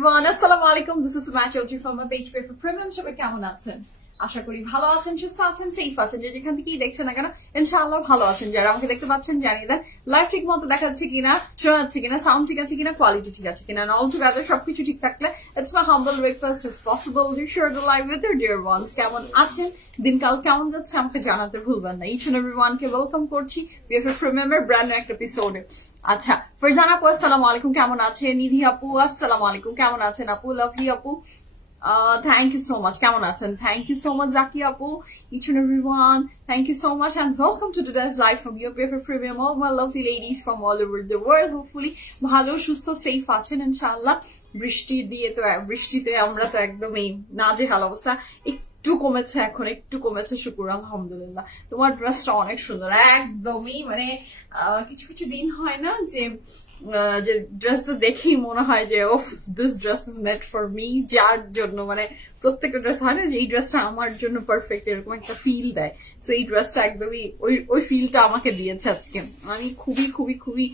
everyone, assalamu alaikum. This is Suma Chaudhary from my page for Premium. সবাই কেমন আছেন? আশা করি ভালো আছেন, সুস্থ আছেন, সেফ আছেন। যেখান থেকেই দেখছেন না কেন ইনশাআল্লাহ ভালো আছেন। যারা আমাকে দেখতে পাচ্ছেন জানিয়ে দেন লাইভ ঠিক মতো দেখাচ্ছে কিনা, শোনা যাচ্ছে কিনা, সাউন্ড ঠিক আছে কিনা, কোয়ালিটি ঠিক আছে কিনা, অল টুগেদার সবকিছু ঠিক থাকলে it's my humble request if possible to share the live with your dear ones. কেমন আছেন, দিনকাল কেমন যাচ্ছে আমাকে জানাতে ভুলবেন না। ইচ এন্ড এভরিওয়ান কে ওয়েলকাম করছি বিএফএফ প্রিমিয়ামের ব্র্যান্ড নিউ একটা এপিসোডে। আচ্ছা, ফরজান আপু আসসালামু আলাইকুম, কেমন আছেন? নিধি আপু আসসালামু আলাইকুম, কেমন আছেন আপু? লাভলি আপু thank you so much, কেমন আছেন? Thank you so much Zaki apu, each and everyone, thank you so much and welcome to today's live from your favorite premium, all my lovely ladies from all over the world. Hopefully ভালো সুস্থ safe আছেন ইনশাআল্লাহ। বৃষ্টিতে আমরা তো একদমই নাজেহাল অবস্থা। একটু কমেছে, এখন একটু কমেছে, শুকুর আলহামদুলিল্লাহ। তোমার ড্রেসটা অনেক সুন্দর, একদমই মানে কিছু কিছু দিন হয় না যে ড্রেসটা দেখেই মনে হয় যে ওফ this dress is made for me, যার জন্য মানে প্রত্যেকটা ড্রেস হয় না যে এই ড্রেসটা আমার জন্য পারফেক্ট, এরকম একটা ফিল দেয়। সো এই ড্রেসটা একদমই ওই ফিলটা আমাকে দিয়েছে আজকে। আমি খুবই খুবই খুবই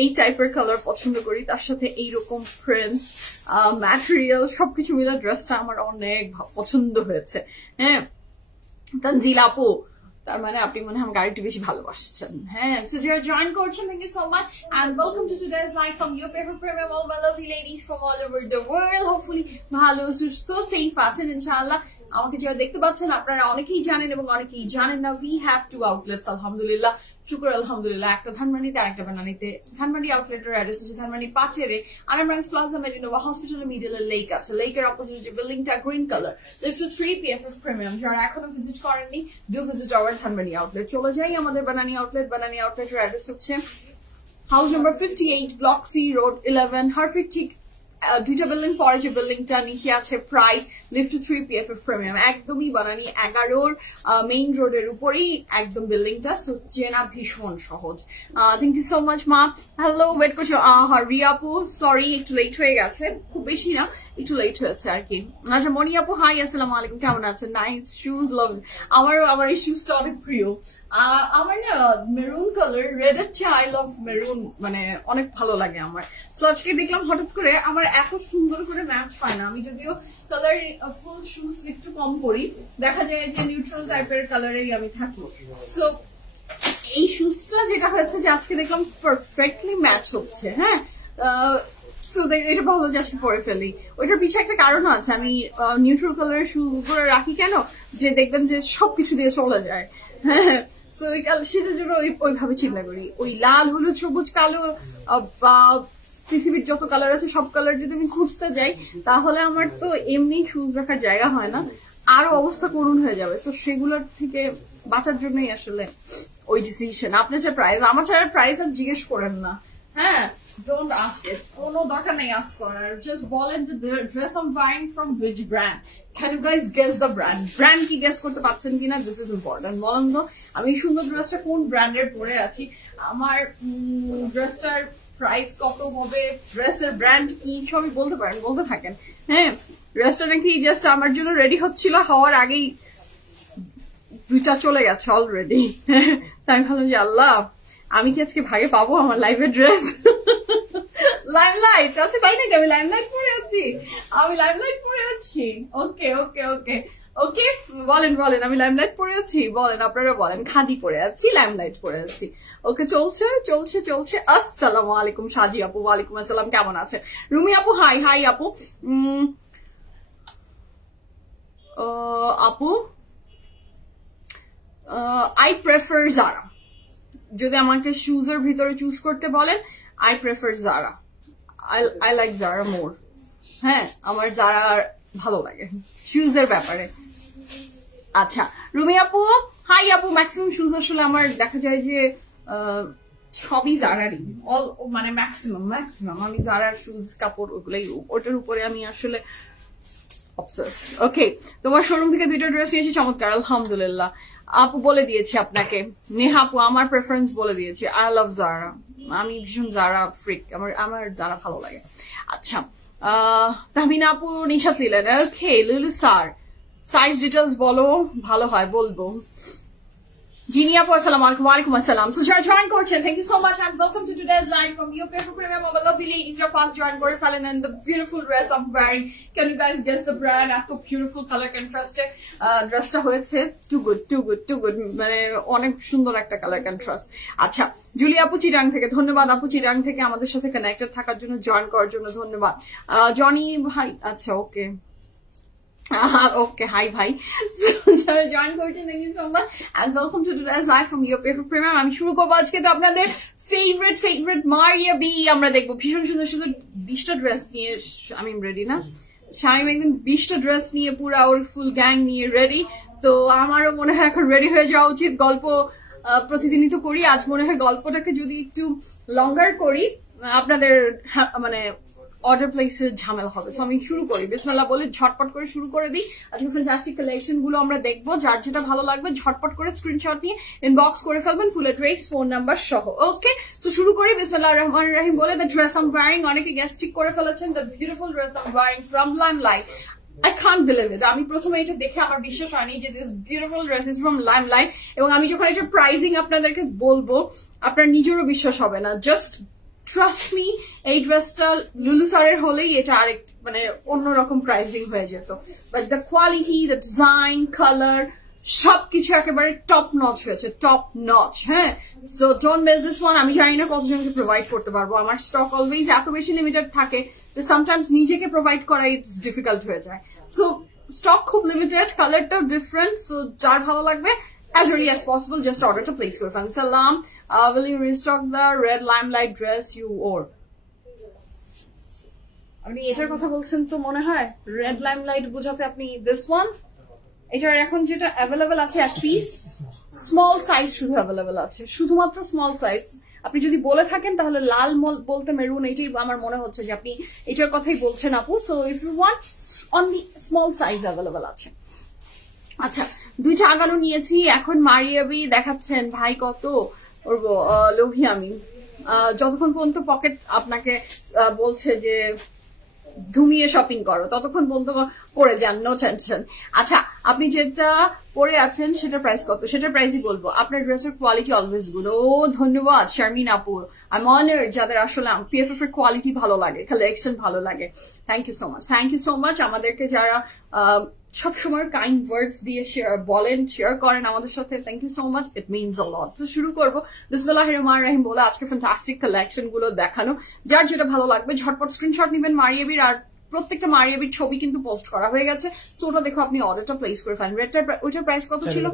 এই টাইপের কালার পছন্দ করি, তার সাথে এইরকম প্রিন্টস ম্যাটেরিয়াল সবকিছু মিলে ড্রেসটা আমার অনেক পছন্দ হয়েছে। হ্যাঁ তানজিল আপু, তার মানে আপনি মনে হয় আমার গাড়িটি বেশি ভালোবাসছেন। হ্যাঁ, সো যারা জয়েন করছেন thank you so much and welcome to today's live from your favourite premium, all my lovely ladies from all over the world. Hopefully ভালো সুস্থ সেফ আছেন ইনশাআল্লাহ। আমাকে যারা দেখতে পাচ্ছেন আপনারা অনেকেই জানেন এবং অনেকেই জানেন না, উই হ্যাভ টু আউটলেটস আলহামদুলিল্লাহ, শুক্র আলহামদুলিল্লাহ। একটা ধানমন্ডিতে আর একটা বানানিতে। ধানমন্ডি আউটলেটের অ্যাড্রেস হচ্ছে ধানমন্ডি 5 আনামরাংস প্লাজা মেরিনোভা হসপিটালের মিডলে লেক আছে। লেকের অপোজিট যে বিল্ডিংটা green colour, lift to 3 PFF premium. যারা এখনো ভিজিট করেননি do visit our Dhanmondi outlet. চলে যাই আমাদের বানানি আউটলেট। বানানি আউটলেটের অ্যাড্রেস হচ্ছে house number 58 block C road 11 হারফিট। ঠিক দুইটা বিল্ডিং পরে যে বিল্ডিংটা নিচে আছে Pride, lift to 3 PFF premium. একদমই বানানি 11 মেইন রোডের উপরেই একদম বিল্ডিংটা। সো চেনা ভীষণ সহজ। থ্যাংক ইউ সো মাচ মা। হ্যালো, ওয়েট করছো রিয়া আপু, সরি একটু লেট হয়ে গেছে, খুব বেশি না, একটু লেট হয়েছে আর কি। আচ্ছা মনি আপু হাই আসসালামু আলাইকুম, কেমন আছেন? নাইস শুজ, লাভ। আমার এই শুজটা অনেক প্রিয়। আমার না মেরুন কালার, রেড এর চেয়ে আই লাভ মেরুন মানে অনেক ভালো লাগে আমার। সো আজকে দেখলাম হঠাৎ করে আমার এত সুন্দর করে ম্যাচ হয় না। আমি যদিও কালার ফুল শুজ একটু কম পরি, দেখা যায় যে নিউট্রাল টাইপের কালারেরই আমি থাকি। সো এই শুজটা যেটা হয়েছে যে আজকে দেখলাম পারফেক্টলি ম্যাচ হচ্ছে। হ্যাঁ, সো এটা ভালো যে আজকে পরে ফেলি। ওইটার পিছিয়ে একটা কারণও আছে। আমি নিউট্রাল কালারের শু করে রাখি কেন, যে দেখবেন যে সবকিছু দিয়ে চলে যায়। হ্যাঁ, সো সেটার জন্য ওইভাবে চিন্তা করি। ওই লাল হলুদ সবুজ কালো বা পৃথিবীর যত কালার আছে সব কালার যদি আমি খুঁজতে যাই তাহলে আমার তো এমনি শুজ রাখার জায়গা হয় না, আরো অবস্থা করুণ হয়ে যাবে। তো সেগুলোর থেকে বাঁচার জন্যই আসলে ওই ডিসিশন। আপনার যে প্রাইস, আমার ছাড়া প্রাইস আর জিজ্ঞেস করেন না। হ্যাঁ, ডোন্ট আস্ক ইট, কোনো দরকার নেই আস্ক করার। জাস্ট বলেন যে dress I am buying from which brand, can you guys guess the brand. Brand কি গেস করতে পারছেন কিনা, দিস ইজ ইম্পর্টেন্ট। বলেন তো আমি এই সুন্দর ড্রেসটা কোন ব্র্যান্ডের পরে আছি, আমার ড্রেসটার প্রাইস কত হবে, ড্রেসের ব্র্যান্ড কি, সবই বলতে পারেন, বলতে থাকেন। হ্যাঁ, ড্রেসটা নাকি জাস্ট আমার জন্য রেডি হচ্ছিল, হওয়ার আগেই দুইটা চলে গেছে অলরেডি। তাই ভালো যে আল্লাহ আমি কি আজকে ভাগে পাবো আমার লাইভের ড্রেস। লাইমলাইট আছে তাই নাকি, আমি লাইমলাইট পরে আছি, আমি লাইমলাইট পরে আছি। ওকে ওকে ওকে ওকে, বলেন বলেন, আমি লাইমলাইট পরে আছি, বলেন আপনারা বলেন। খাদি পরে আছি, লাইমলাইট পরে আছি। ওকে, চলছে চলছে চলছে। আসসালামু আলাইকুম সাজি আপু, ওয়ালাইকুম আসসালাম, কেমন আছেন? রুমি আপু হাই হাই আপু। আপু আই প্রেফার জারা। যদি আমাকে শুজের ভিতরে চুজ করতে বলেন, I prefer Zara. I like Zara more. হ্যাঁ, আমার জারা ভালো লাগে শুজের ব্যাপারে। আচ্ছা রুমি আপু হাই আপু, ম্যাক্সিমাম শুজ আসলে আমার দেখা যায় যে সবই জারারই, অল মানে ম্যাক্সিমাম আমি জারার শুজ কাপড় ওগুলাই, ওটার উপরে আমি আসলে অবসেসড। ওকে, তোমার শোরুম থেকে দুইটা ড্রেস নিয়েছি, চমৎকার আলহামদুলিল্লাহ। আপু বলে দিয়েছি আপনাকে, নেহা আপু আমার প্রেফারেন্স বলে দিয়েছি, আই লাভ জারা। আমি ভীষণ জারা ফ্রিক, আমার জারা ভালো লাগে। আচ্ছা তাহমিনা আপু নিশাত লিলেন। ওকে লুলু স্যার সাইজ ডিটেলস বলো, ভালো হয় বলবো। Jini Apu, assalamu alaikum. Walaikum assalam. So, join করছেন. Thank you so much and welcome to today's live from your favorite premium of lovely ladies. Your fast join করে ফেলেন and the beautiful dress I'm wearing. Can you guys guess the brand? এত beautiful color contrast ড্রেসটা হয়েছে too good. মানে অনেক সুন্দর একটা colour contrast. আচ্ছা, জুলি আপু চিরাং থেকে ধন্যবাদ। আপু চিরাং থেকে আমাদের সাথে কানেক্টেড থাকার জন্য, জয়েন করার জন্য ধন্যবাদ। জনি ভাই, আচ্ছা ওকে hi bhai. So join করছেন, thank you so much and welcome to today's live from your favorite premium. আমি শুরু করব আজকে তো আপনাদের favorite মারিয়া বি আমরা দেখবো ভীষণ সুন্দর 20টা ড্রেস নিয়ে। আমি রেডি না, শামিম একদম 20টা ড্রেস নিয়ে পুরো ওর ফুল গ্যাং নিয়ে রেডি। তো আমারও মনে হয় এখন রেডি হয়ে যাওয়া উচিত। গল্প প্রতিদিনই তো করি, আজ মনে হয় গল্পটাকে যদি একটু লঙ্গার করি আপনাদের মানে অর্ডার প্লেসের ঝামেলা হবে। সো আমি শুরু করি, বিসমিল্লাহ বলে ঝটপট করে শুরু করে দিই। আজকে ফ্যান্টাস্টিক কালেকশন গুলো আমরা দেখবো। যার যেটা ভালো লাগবে ঝটপট করে স্ক্রিনশট নিয়ে ইনবক্স করে ফেলবেন, ফুল অ্যাড্রেস, ফোন নাম্বার সহ। ওকে, তো শুরু করি বিসমিল্লাহির রহমানির রহিম বলে। The dress I am wearing, অনেকে গেস ঠিক করে ফেলেছেন, the beautiful dress I am wearing from Limelight. I can't believe it. আমি প্রথমে এটা দেখে আমার বিশ্বাস হয়নি যে this beautiful dress is from limelight, এবং আমি যখন এটা প্রাইজিং আপনাদেরকে বলবো আপনার নিজেরও বিশ্বাস হবে না। জাস্ট ট্রাস্ট মি, এই ড্রেসটা লুলু স্যারের হলেই এটা আরেক মানে অন্যরকম প্রাইজিং হয়ে যেত। But the quality, the design, colour সবকিছু একেবারে টপ নচ হয়েছে, টপ নচ। হ্যাঁ, so don't miss this one. আমি জানি না কতজনকে প্রোভাইড করতে পারবো, আমার স্টক অলওয়েজ এত বেশি লিমিটেড থাকে যে সামটাইমস নিজেকে প্রোভাইড করা ইটস ডিফিকাল্ট হয়ে যায়। সো স্টক খুব লিমিটেড, কালারটাও ডিফারেন্ট। সো যার ভালো লাগবে as early as possible, just order to place your fan. Salam, will you restock the red limelight dress you wore? আপনি এটার কথা বলছেন তো মনে হয় রেড লাইমলাইট বুঝাতে আপনি দিস ওয়ান। এটার এখন যেটা অ্যাভেলেবেল আছে এক পিস স্মল সাইজ শুধু অ্যাভেলেবেল আছে, শুধুমাত্র স্মল সাইজ। আপনি যদি বলে থাকেন তাহলে লাল বলতে মেরুন, এটাই আমার মনে হচ্ছে যে আপনি এটার কথাই বলছেন আপু। So if you want only small size available আছে। আচ্ছা, 2টা আগানো নিয়েছি। এখন মারিয়াবি দেখাচ্ছেন ভাই কত করবো লোভী আমি। যতক্ষণ পর্যন্ত পকেট আপনাকে বলছে যে ধুমিয়ে শপিং করো ততক্ষণ পর্যন্ত করে যান, নো টেনশন। আচ্ছা, আপনি যেটা পরে আছেন সেটার প্রাইস কত সেটার প্রাইসই বলবো। আপনার ড্রেসের কোয়ালিটি অলওয়েজ গুড। ও ধন্যবাদ শারমিন আপু, আই এম অনার্ড যাদের আসলে পিএফএফ এর কোয়ালিটি ভালো লাগে, কালেকশন ভালো লাগে। থ্যাংক ইউ সো মাচ আমাদেরকে যারা সবসময় কাইন্ড ওয়ার্ডস দিয়ে বলেন, শেয়ার করেন আমাদের সাথে। Thank you so much, it means a lot. তো শুরু করবো বিসমিল্লাহির রহমানির রহিম বলে আজকে ফ্যান্টাস্টিক কালেকশন গুলো দেখানো। যার যেটা ভালো লাগবে ঝটপট স্ক্রিনশট নেবেন মারিয়াবির, আর প্রত্যেকটা মারিয়াবির ছবি কিন্তু পোস্ট করা হয়ে গেছে। সো ওটা দেখো আপনি অর্ডারটা প্লেস করে ফেলেন। ওইটার প্রাইস কত ছিল?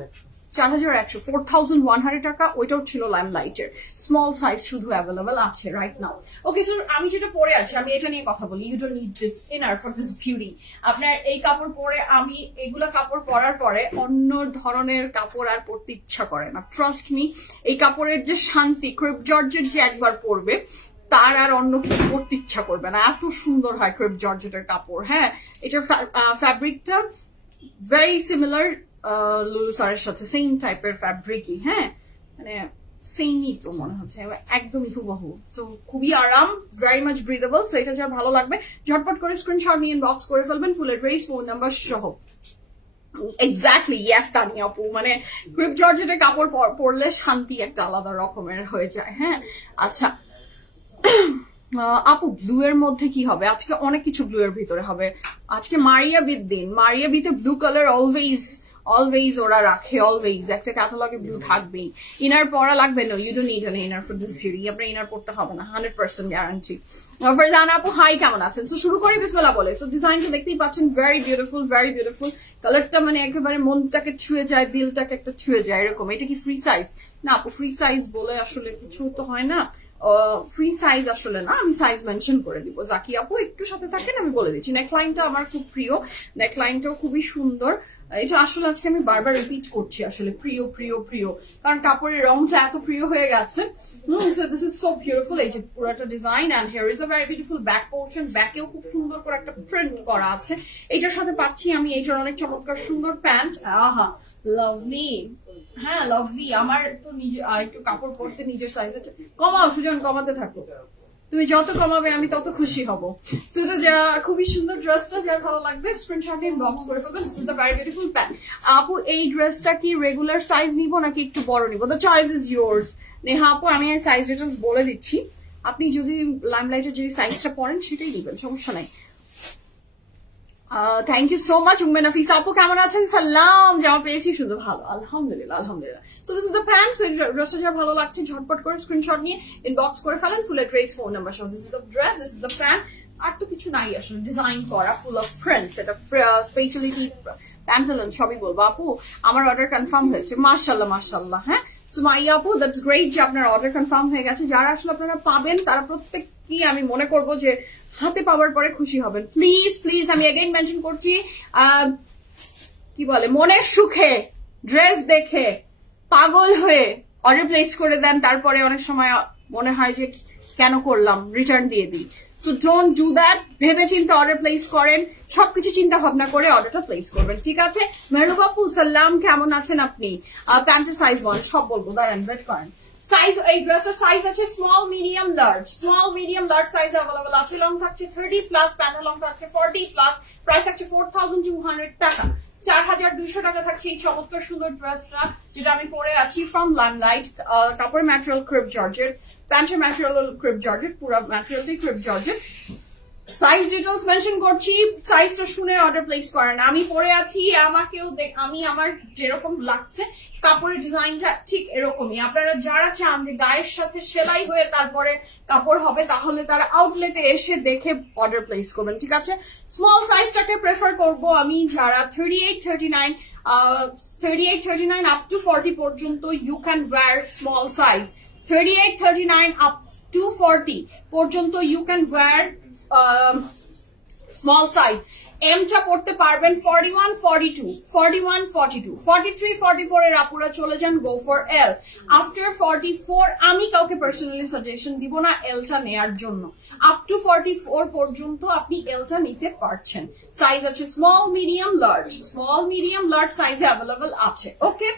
4100, 4100 টাকা। ওইটাও ছিল লাইমলাইটের স্মল সাইজ শুধু অ্যাভেলেবল আছে রাইট নাও। ওকে, সো আমি যেটা পরে আছি আমি এটা নিয়ে কথা বলি। You don't need this inner for this beauty. আপনার এই কাপড় পরে, আমি এগুলা কাপড় পরার পরে অন্য ধরনের কাপড় আর পরতে ইচ্ছা করে না। ট্রাস্ট মি, এই কাপড়ের যে শান্তি, ক্রেপ জর্জের যে একবার পরবে তার আর অন্য কিছু পরতে ইচ্ছা করবে না, এত সুন্দর হয় ক্রেপ জর্জেটের কাপড়। হ্যাঁ, এটার ফ্যাব্রিকটা ভেরি সিমিলার লুলু স্যারের সাথে, সেম টাইপের ফ্যাব্রিকই। হ্যাঁ, মানে সেমই তো মনে হচ্ছে, একদমই হুবহু। তো খুবই আরাম, ভেরি মাচ ব্রিদেবল। সো এটা যা ভালো লাগবে ঝটপট করে স্ক্রিনশট নিয়ে ইনবক্স করে ফেলবেন, ফুল অ্যাড্রেস, ফোন নাম্বার সহ। এক্স্যাক্টলি, ইয়েস তানি আপু, মানে ক্রেপ জর্জেটের কাপড় পরলে শান্তি একটা আলাদা রকমের হয়ে যায়। হ্যাঁ, আচ্ছা আপু ব্লু এর মধ্যে কি হবে? আজকে অনেক কিছু ব্লু এর ভিতরে হবে। আজকে মারিয়াবির দিন, মারিয়াবিতে ব্লু কালার অলওয়েজ ওরা রাখে, অলওয়েজ একটা ক্যাটালগে ব্লু থাকবেই। ইনার পরা লাগবে না, you don't need an inner for this beauty. আপনার ইনার পড়তে হবে না, 100% গ্যারান্টি। ফারজানা আপু হাই, কেমন আছেন? সো শুরু করি বিসমিল্লাহ বলে। সো ডিজাইনটা দেখতেই পাচ্ছেন, ভেরি বিউটিফুল। কালারটা মানে একেবারে মনটাকে ছুঁয়ে যায়, দিলটাকে একটা ছুঁয়ে যায় এরকম। এটা কি ফ্রি সাইজ? না আপু, ফ্রি সাইজ বলে আসলে কিছু তো হয় না। ফ্রি সাইজ আসলে না, আমি সাইজ মেনশন করে দিব। জাকি আপু একটু সাথে থাকেন, আমি বলে দিচ্ছি। নেকলাইনটা আমার খুব প্রিয়, নেকলাইনটাও খুবই সুন্দর। এটা আসলে আজকে আমি বারবার রিপিট করছি, আসলে প্রিয়, কারণ কাপড়ের রংটা এত প্রিয় হয়ে গেছে। So this is so beautiful. এই যে পুরোটা design, and here is a very beautiful back portion. ব্যাকেও খুব সুন্দর করে একটা প্রিন্ট করা আছে। এটার সাথে পাচ্ছি আমি এইটার অনেক চমৎকার সুন্দর প্যান্ট। আহা, লাভলি। হ্যাঁ, লাভলি। আমার তো নিজে আর একটু কাপড় পরতে নিজের সাইজে কমাও, সুজন কমাতে থাকো। তুমি যত কমাবে আমি তত খুশি হব। সো এটা যা খুবই সুন্দর ড্রেসটা, যার ভালো লাগবে স্ক্রিনশট নিয়ে ইনবক্স করে ফেলবেন। This is the very beautiful pant. আপু এই ড্রেসটা কি রেগুলার সাইজ নিব নাকি একটু বড় নিব? The choice is yours. Neha আপু আমি সাইজ ডিটেলস বলে দিচ্ছি, আপনি যদি লাইমলাইটের যে সাইজটা পড়েন সেটাই দিবেন, সমস্যা নাই। Thank you so much Umme Nafis আপু, কেমন আছেন? সালাম, জামা পেয়েছি শুধু ভালো, আলহামদুলিল্লাহ আলহামদুলিল্লাহ। So this is the pant. So ড্রেসটা যা ভালো লাগছে ঝটপট করে স্ক্রিনশট নিয়ে ইনবক্স করে ফেলেন ফুল অ্যাড্রেস ফোন নাম্বার সহ। This is the dress, this is the pant. আর তো কিছু নাই আসলে, ডিজাইন করা ফুল অফ প্রিন্টস, এটা স্পেশালিটি প্যান্টালন সবই বলবো। আপু আমার অর্ডার কনফার্ম হয়েছে, মাশাআল্লাহ মাশাআল্লাহ। হ্যাঁ সুমাইয়া আপু, দ্যাটস গ্রেট যে আপনার অর্ডার কনফার্ম হয়ে গেছে। যারা আসলে আপনারা পাবেন তারা প্রত্যেকই আমি মনে করবো যে হাতে পাওয়ার পরে খুশি হবেন। প্লিজ প্লিজ আমি এগেইন মেনশন করছি, কি বলে, মনের সুখে ড্রেস দেখে পাগল হয়ে অর্ডার প্লেস করে দেন, তারপরে অনেক সময় মনে হয় যে কেন করলাম, রিটার্ন দিয়ে দিই। সো ডোন্ট ডু দ্যাট, ভেবে চিন্তে অর্ডার প্লেস করেন, সবকিছু চিন্তা ভাবনা করে অর্ডারটা প্লেস করবেন, ঠিক আছে? মেহরুব আপু সাল্লাম, কেমন আছেন আপনি? প্যান্টের সাইজ বল, সব বলবো, দাঁড়ান ওয়েট করেন। সাইজ, এই ড্রেসের সাইজ আছে small medium large, small medium large size available আছে। লং থাকছে 30 প্লাস, প্যান্টের লং থাকছে 40 প্লাস, প্রাইস থাকছে 4200 টাকা। 4200 টাকা থাকছে এই চমৎকার সুন্দর ড্রেসটা যেটা আমি পরে আছি ফ্রম লাইমলাইট। কাপড়ের ম্যাটেরিয়াল ক্রিপ জর্জেট, প্যান্টের ম্যাটেরিয়াল ক্রিপ জর্জেট, পুরো ম্যাটেরিয়ালটাই crepe georgette. Size details mention করছি, সাইজটা শুনে অর্ডার প্লেস করেন। আমি পরে আছি, আমাকেও আমি আমার যেরকম লাগছে কাপড়ের ডিজাইনটা ঠিক এরকমই। আপনারা যারা চান যে গায়ের সাথে সেলাই হয়ে তারপরে কাপড় হবে, তাহলে তারা আউটলেটে এসে দেখে অর্ডার প্লেস করবেন, ঠিক আছে? স্মল সাইজটাকে প্রেফার করব আমি, যারা 38-39 আপ টু 40 পর্যন্ত you can wear small size. 38-39 up to 40 পর্যন্ত you can wear small size. এমটা পড়তে পারবেন 41, 42, 41, 42, 43, 44 এর আপুরা চলে যান গো ফর এল। আফটার 44 আমি কাউকে পার্সোনালি সাজেশন দিব না এলটা নেয়ার জন্য। আপ টু 44 পর্যন্ত আপনি এলটা নিতে পারছেন। সাইজ আছে small medium large, small medium large সাইজে অ্যাভেলেবল আছে। ওকে,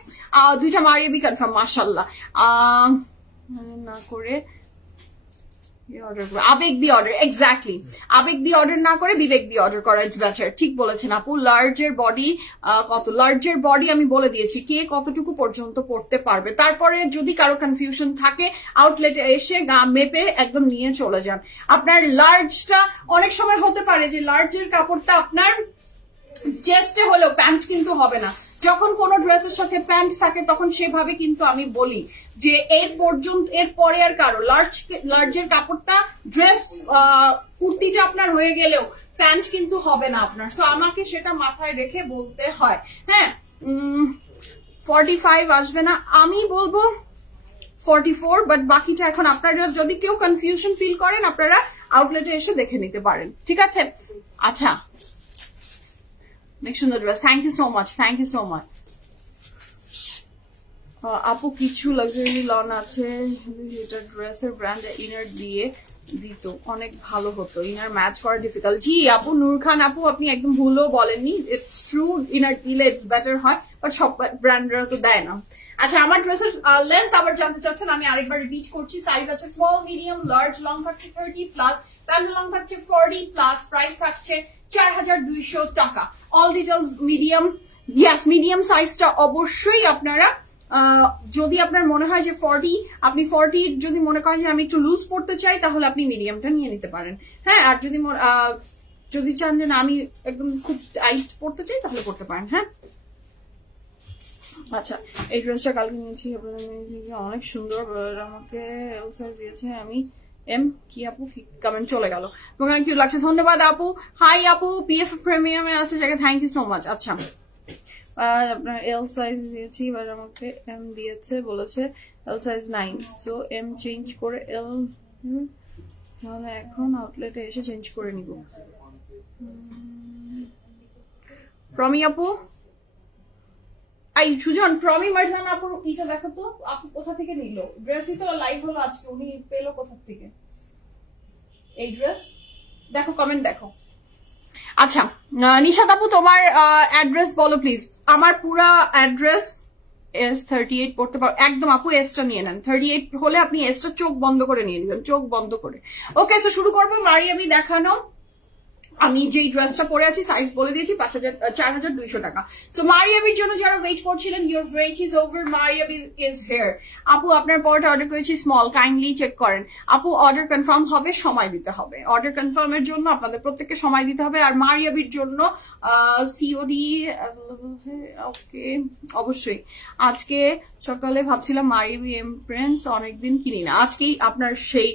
দুইটা মারিয়ে কনফার্ম, মাশাআল্লাহ। না করে আবেগ দিয়ে অর্ডার, এক্স্যাক্টলি আবেগ দিয়ে অর্ডার না করে বিবেক দিয়ে অর্ডার করা ইটস বেটার। ঠিক বলেছেন আপু। লার্জের বডি কত, লার্জের বডি আমি বলে দিয়েছি কে কতটুকু পর্যন্ত পড়তে পারবে। তারপরে যদি কারো কনফিউশন থাকে আউটলেটে এসে মেপে একদম নিয়ে চলে যান। আপনার লার্জটা অনেক সময় হতে পারে যে লার্জের কাপড়টা আপনার চেস্টে হলেও প্যান্ট কিন্তু হবে না। যখন কোন ড্রেসের সাথে প্যান্ট থাকে তখন সেভাবে কিন্তু আমি বলি যে এর পর্যন্ত, এর পরে আর কারো লার্জের কাপড়টা ড্রেস কুর্তিটা আপনার হয়ে গেলেও প্যান্ট কিন্তু হবে না আপনার। সো আমাকে সেটা মাথায় রেখে বলতে হয়। হ্যাঁ 45 আসবে না, আমি বলবো 44, বাট বাকিটা এখন আপনারা যদি কেউ কনফিউশন ফিল করেন আপনারা আউটলেটে এসে দেখে নিতে পারেন, ঠিক আছে? আচ্ছা, next সুন্দর dress, thank you so much, thank you so much. আপু কিছু লাক্সারি লন আছে, এটা ড্রেসের ব্র্যান্ড ইনার দিয়ে দিত অনেক ভালো হতো, ইনার ম্যাচ করা ডিফিকাল্ট। জি আপু, নূর খান আপু আপনি একদম ভুলও বলেননি, ইটস ট্রু, ইনার দিলে ইটস বেটার হয়, বাট সব ব্র্যান্ডরা তো দেয় না। আচ্ছা, আমার ড্রেসের লেন্থ আবার জানতে চাচ্ছেন, আমি আরেকবার রিপিট করছি। সাইজ আছে স্মল মিডিয়াম লার্জ, লং থাকছে 30 প্লাস, প্যান্ট লং থাকছে 40 প্লাস, প্রাইস থাকছে 4200 টাকা। All details medium, yes medium সাইজটা অবশ্যই আপনারা, যদি আপনার মনে হয় যে 40, আপনি 40 যদি মনে করেন যে আমি একটু লুজ পড়তে চাই তাহলে আপনি মিডিয়ামটা নিয়ে নিতে পারেন। হ্যাঁ, আর যদি চান যে না আমি একদম খুব টাইট পড়তে চাই তাহলে পড়তে পারেন। হ্যাঁ, আচ্ছা, এই ড্রেসটা কালকে নিয়েছি, অনেক সুন্দর, আমাকে এল সাইজ দিয়েছে, আমি এম। কি আপু কি কমেন্ট চলে গেল, তোমাকে কি লাগছে? ধন্যবাদ আপু। হাই আপু, পিএফ প্রিমিয়ামে আছে জায়গায়, থ্যাংক ইউ সো মাচ। আচ্ছা, আপনার এল সাইজ দিয়েছি, এবার আমাকে এম দিয়েছে, বলেছে L size 9, so M change করে এল, তাহলে এখন আউটলেটে এসে চেঞ্জ করে নিব। প্রমি আপু, এই সুজন, প্রমি মারজান আপুর ইটা দেখো তো, আপু কোথা থেকে নিল? ড্রেসই তো লাইভ হলো আজকে, উনি পেলো কোথা থেকে এই ড্রেস? দেখো, কমেন্ট দেখো। আচ্ছা, নিশাদ আপু তোমার অ্যাড্রেস বলো প্লিজ। আমার পুরা অ্যাড্রেস S38 পড়তে পারো একদম আপু, এসটা নিয়ে নেন। 38 হলে আপনি এসটা চোখ বন্ধ করে নিয়ে নেবেন, চোখ বন্ধ করে। ওকে, সো শুরু করবো মারিয়াবি দেখানো। আমি যেই ড্রেসটা পরে আছি সাইজ বলে দিয়েছি, 4200 টাকা। সো মারিয়াবির জন্য যারা ওয়েট করছিলেন, your wait is over, Maria B is here. আপু আপনার পরটা অর্ডার করেছি স্মল, কাইন্ডলি চেক করেন। আপু অর্ডার কনফার্ম হবে, সময় দিতে হবে। অর্ডার কনফার্মের জন্য আপনাদের প্রত্যেককে সময় দিতে হবে। আর মারিয়াবির জন্য সিওডি ওকে অবশ্যই। আজকে সকালে ভাবছিলাম মারিয়াবি এমপ্রেন্স অনেকদিন কিনি না, আজকেই আপনার সেই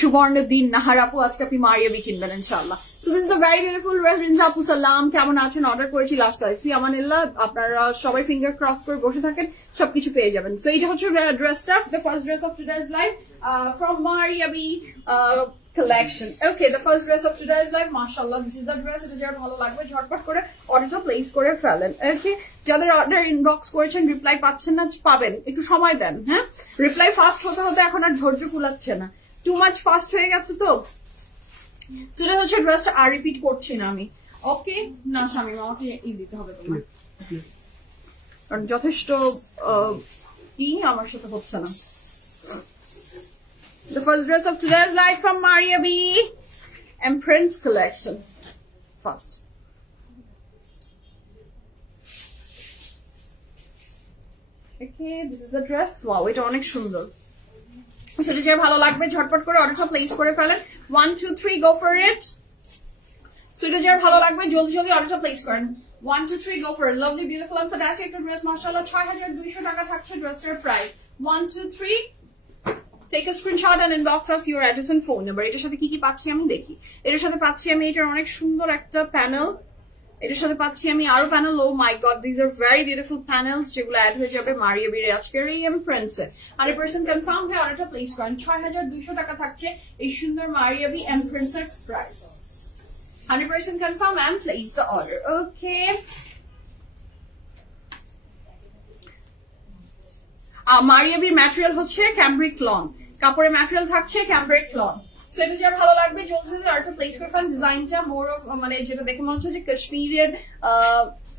সুবর্ণ দিন। নাহার আপু আজকে আপনি মারিয়াবি কিনবেন ইনশাআল্লাহ। So this is the very beautiful dress. Rinza আপু সালাম, কেমন আছেন? অর্ডার করেছি লাস্ট সাইজ, ফি আমানিল্লাহ। আপনারা সবাই ফিঙ্গার ক্রস করে বসে থাকেন, সবকিছু পেয়ে যাবেন। সো এইটা হচ্ছে ড্রেসটা, the first dress of today's live from Maria B collection. Okay, the first dress of today's live, mashallah, this is the dress. এটা যার ভালো লাগবে ঝটপট করে অর্ডারটা প্লেস করে ফেলেন। ওকে, যাদের অর্ডার ইনবক্স করেছেন রিপ্লাই পাচ্ছেন না, পাবেন, একটু সময় দেন। হ্যাঁ, রিপ্লাই ফাস্ট হতে হতে এখন আর ধৈর্য কুলাচ্ছে না, টু মাচ ফাস্ট হয়ে গেছে। তো সেটা হচ্ছে ড্রেসটা, আর রিপিট করছি না আমি। ওকে, না শামিমা আমাকে দিতে হবে তোমার, কারণ যথেষ্ট কি আমার সাথে হচ্ছে না। The first dress of today's live from Mariabi and Prince collection. First. Okay, this is the dress. Wow, এটা অনেক সুন্দর। সেটা যে ভালো লাগবে ঝটপট করে অর্ডারটা প্লেস করে ফেলেন। 1 2 3 go for it. সেটা যে ভালো লাগবে জলদি জলদি অর্ডারটা প্লেস করেন। 1 2 3 go for it. Lovely, beautiful and fantastic dress. Mashallah, 6200 টাকা থাকছে ড্রেসের price. 1 2 3 Take a screenshot and inbox us your address and phone number. এটার সাথে কি কি পাচ্ছি আমি দেখি। এটার সাথে পাচ্ছি আমি এটার অনেক সুন্দর একটা প্যানেল। এটার সাথে পাচ্ছি আমি আরো panel. Oh my God, this are very beautiful panels, যেগুলো অ্যাড হয়ে যাবে মারিয়াবির আজকের এই এমপ্রেন্সে। 100% কনফার্ম হয়ে অর্ডারটা প্লেস করেন। 6200 টাকা থাকছে এই সুন্দর মারিয়াবি এমপ্রেন্সের price. 100% confirm and place the order. Okay. মারিয়াবির ম্যাটেরিয়াল হচ্ছে ক্যামব্রিক লন, কাপড়ের ম্যাটেরিয়াল থাকছে ক্যামব্রিক লন। সো এটা যার ভালো লাগবে জলদি জলদি অর্ডারটা প্লেস করে ফেলেন। ডিজাইনটা মোর অফ মানে যেটা দেখে মনে হচ্ছে যে কাশ্মীরের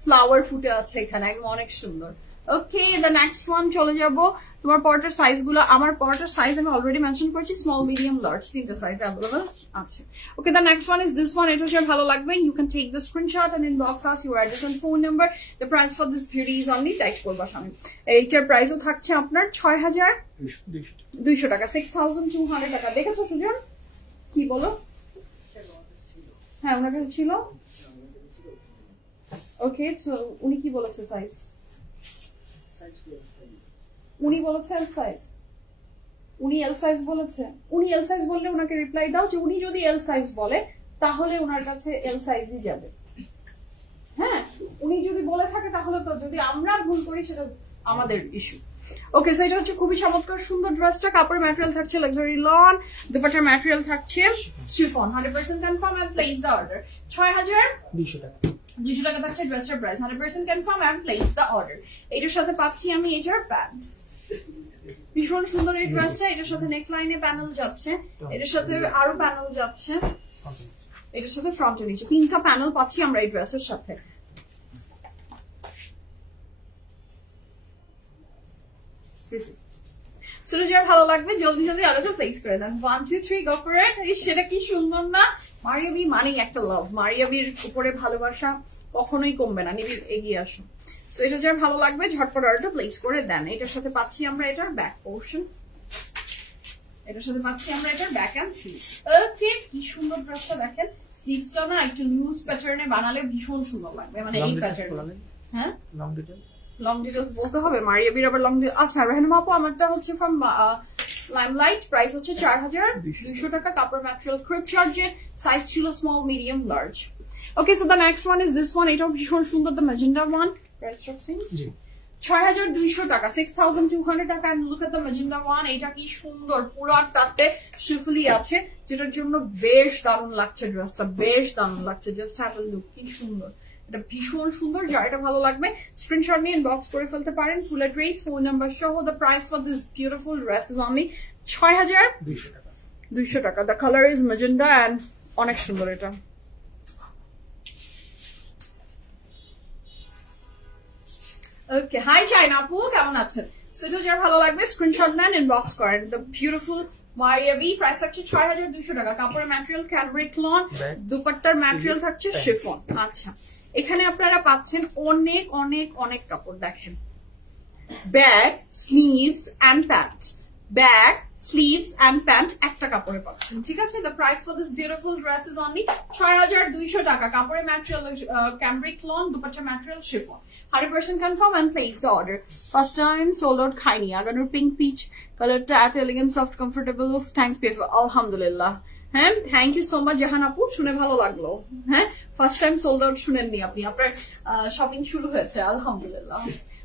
ফ্লাওয়ার ফুটে আছে এখানে, একদম অনেক সুন্দর। ওকে, দ্য নেক্সট ওয়ান চলে যাব। তোমার পরটার সাইজ গুলো, আমার পরটার সাইজ আমি অলরেডি মেনশন করেছি, স্মল মিডিয়াম লার্জ, তিনটা সাইজ অ্যাভেলেবল আছে। Okay, the next one is this one. এটা হচ্ছে ভালো লাগবে, you can take the screenshot and inbox us your address and phone number. The price for this beauty is only, type করবা সামনে। এইটার প্রাইসও থাকছে আপনার 6200 টাকা, 6200 টাকা। দেখেছো সুজন কি বলো? হ্যাঁ, ওনার কাছে ছিল। ওকে, সো উনি কি বলেছে সাইজ? উনি বলেছে এল সাইজ, উনি এল সাইজ বলেছে। উনি এল সাইজ বললে ওনাকে রিপ্লাই দাও যে উনি যদি এল সাইজ বলে তাহলে ওনার কাছে এল সাইজই যাবে। হ্যাঁ, উনি যদি বলে থাকে তাহলে তো, যদি আমরা ভুল করি সেটা আমাদের ইস্যু। ওকে, সো এটা হচ্ছে খুবই চমৎকার সুন্দর ড্রেসটা। কাপড় ম্যাটেরিয়াল থাকছে লাক্সারি লন, দুপাট্টার ম্যাটেরিয়াল থাকছে chiffon. 100% confirm and place the order. 6200 টাকা, 200 টাকা থাকছে ড্রেসটার price. 100% confirm and place the order. এটার সাথে পাচ্ছি আমি এটার প্যান্ট, ভীষণ সুন্দর এই ড্রেসটা। এটার সাথে নেকলাইনে প্যানেল যাচ্ছে, এটার সাথে আরো প্যানেল যাচ্ছে, এটার সাথে ফ্রন্টে নিচে তিনটা প্যানেল পাচ্ছি আমরা এই ড্রেসের সাথে। সেটা যার ভালো লাগবে জলদি জলদি আলোচনা প্লেস করে দেন। 1 2 3 go for it. সেটা কি সুন্দর না? মারিয়াবি মানেই একটা লাভ, মারিয়াবির উপরে ভালোবাসা কখনোই কমবে না। নিবি এগিয়ে আসো। সো এটা যার ভালো লাগবে ঝটপট অর্ডারটা প্লেস করে দেন। এটার সাথে পাচ্ছি আমরা এটার ব্যাক পোর্শন, এটার সাথে পাচ্ছি আমরা এটার ব্যাক এন্ড স্লিভ। ওকে, কি সুন্দর ড্রেসটা দেখেন। স্লিভসটা না একটু লুজ প্যাটার্নে বানালে ভীষণ সুন্দর লাগবে, মানে এই প্যাটার্নে। হ্যাঁ, লং ডিটেলস বলতে হবে মারিয়াবির আবার লং। আচ্ছা রেহনুমা আপু, আমারটা হচ্ছে ফ্রম লাইমলাইট, প্রাইস হচ্ছে 4200 টাকা। কাপড় ম্যাটেরিয়াল ক্রিপ জর্জেট, সাইজ ছিল small medium large. Okay, so the next one is this one. এটাও ভীষণ সুন্দর, the magenta one. Price of সিং 6200 টাকা, 6200 টাকা। And look at the magenta one. এটা কি সুন্দর, পুরোটাতে শিফলি আছে, যেটার জন্য বেশ দারুণ লাগছে ড্রেসটা, বেশ দারুণ লাগছে। জাস্ট হ্যাভ আ লুক, কি সুন্দর, এটা ভীষণ সুন্দর। যার এটা ভালো লাগবে স্ক্রিনশট নিয়ে ইনবক্স করে ফেলতে পারেন, ফুল অ্যাড্রেস ফোন নাম্বার সহ। The price for this beautiful dress is only 6200 টাকা। The colour is magenta and অনেক সুন্দর এটা। ওকে, হাই চাইনা আপু, কেমন আছেন? সো এটা যার ভালো লাগবে স্ক্রিনশট নেন, ইনবক্স করেন। The beautiful Maria B, price থাকছে ৬,২০০ টাকা। কাপড়ের ম্যাটেরিয়াল ক্যামব্রিক লন, দুপাট্টার ম্যাটেরিয়াল থাকছে শিফন। আচ্ছা, এখানে আপনারা পাচ্ছেন অনেক অনেক অনেক কাপড়। দেখেন, back, sleeves and pant, back, sleeves and pant একটা কাপড়ে পাচ্ছেন, ঠিক আছে? The price for this beautiful dress is only ৬,২০০ টাকা। কাপড়ের material cambric lawn, dupatta material chiffon. 100% confirm and place the order. First time sold out খাইনি। আগানোর পিঙ্ক পিচ কালারটা এত elegant, soft, comfortable. Thanks PF, আলহামদুলিল্লাহ। হ্যাঁ, থ্যাংক ইউ সো মাচ জাহান আপু, শুনে ভালো লাগলো। হ্যাঁ, ফার্স্ট টাইম সোল্ড আউট শুনেননি আপনি, আপনার শপিং শুরু হয়েছে, আলহামদুলিল্লাহ।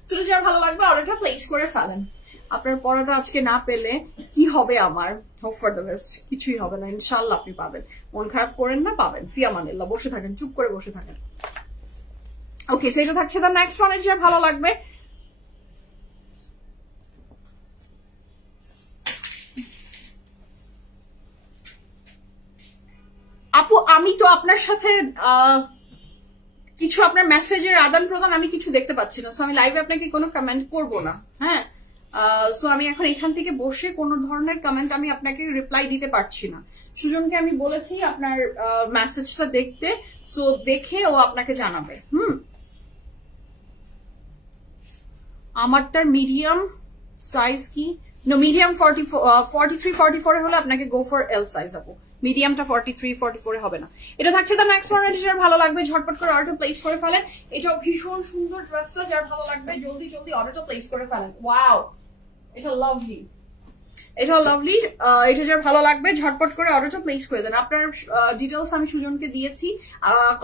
সেটা যার ভালো লাগবে অর্ডারটা প্লেস করে ফেলেন। আপনার পড়াটা আজকে না পেলে কি হবে আমার? হোপ ফর দ্য বেস্ট, কিছুই হবে না, ইনশাল্লাহ আপনি পাবেন। মন খারাপ করেন না, পাবেন। ফিয়ামানিল্লাহ, বসে থাকেন, চুপ করে বসে থাকেন। ওকে, সেটা থাকছে তার নেক্সট ওয়ান, যার ভালো লাগবে। আপু আমি তো আপনার সাথে কিছু আপনার মেসেজের আদান প্রদান আমি কিছু দেখতে পাচ্ছি না, সো আমি লাইভে আপনাকে কোনো কমেন্ট করব না। হ্যাঁ, সো আমি এখন এখান থেকে বসে কোনো ধরনের কমেন্ট আমি আপনাকে রিপ্লাই দিতে পারছি না। সুজনকে আমি বলেছি আপনার মেসেজটা দেখতে, সো দেখে ও আপনাকে জানাবে। আমারটার মিডিয়াম সাইজ কি? নো, মিডিয়াম 43-44 হলে আপনাকে গো ফর এল সাইজ আপু। মিডিয়ামটা 43-44 হবে না। এটা থাকছে তার নেক্সট ওয়ান, যার ভালো লাগবে ঝটপট করে অর্ডার প্লেস করে ফেলেন। এটাও ভীষণ সুন্দর ড্রেসটা, যার ভালো লাগবে জলদি জলদি অর্ডারটা প্লেস করে ফেলেন। ওয়াও, এটা লাভলি, এটা লাভলি। এটা যার ভালো লাগবে ঝটপট করে অর্ডারটা প্লেস করে দেন। আপনার ডিটেলস আমি সুজনকে দিয়েছি,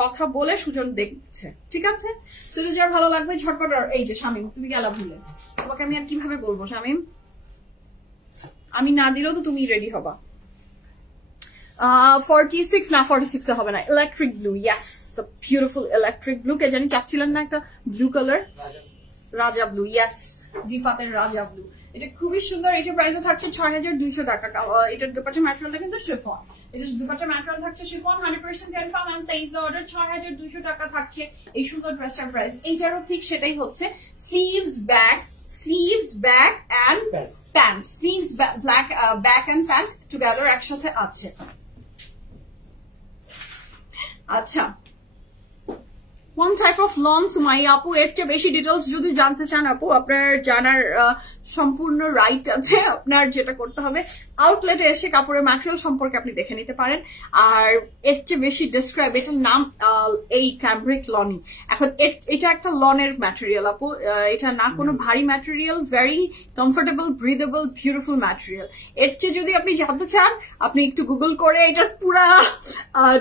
কথা বলে সুজন দেখছে, ঠিক আছে? সেটা যার ভালো লাগবে ঝটপট। এই যে শামিম, তুমি গেলা ভুলে, তোমাকে আমি আর কিভাবে বলবো শামিম? আমি না দিলেও তো তুমি রেডি হবা। 46 না, 46 হবে না। Electric blue, yes, the beautiful electric blue. কে জানি চাচ্ছিলেন না একটা ব্লু কালার? রাজা ব্লু, ইয়েস, জিফাতের রাজা ব্লু। এটা খুবই সুন্দর। এটা প্রাইসও থাকছে ৬,২০০ টাকা। এটার দুপাট্টা ম্যাটেরিয়ালটা কিন্তু শিফন। এটা দুপাট্টা ম্যাটেরিয়াল থাকছে chiffon. 100% confirm and place the order. ৬,২০০ টাকা থাকছে এই সুন্দর ড্রেসটার প্রাইস। এইটারও ঠিক সেটাই হচ্ছে। Sleeves, back end pant. Sleeves, back end pant together একসাথে আছে। আচ্ছা, কোন টাইপ অফ লন সুমাইয়া আপু? এর চেয়ে বেশি ডিটেলস যদি জানতে চান আপু, আপনার জানার সম্পূর্ণ রাইট আছে। আপনার যেটা করতে হবে, আউটলেটে এসে কাপড়ের ম্যাটেরিয়াল সম্পর্কে আপনি দেখে নিতে পারেন। আর এর চেয়ে বেশি ডিসক্রাইব, এটার নাম এই ক্যামব্রিক লনই। এখন এটা একটা লনের ম্যাটেরিয়াল আপু, এটা না কোনো ভারী material, very comfortable, breathable, beautiful material. এর চেয়ে যদি আপনি জানতে চান, আপনি একটু গুগল করে এটার পুরা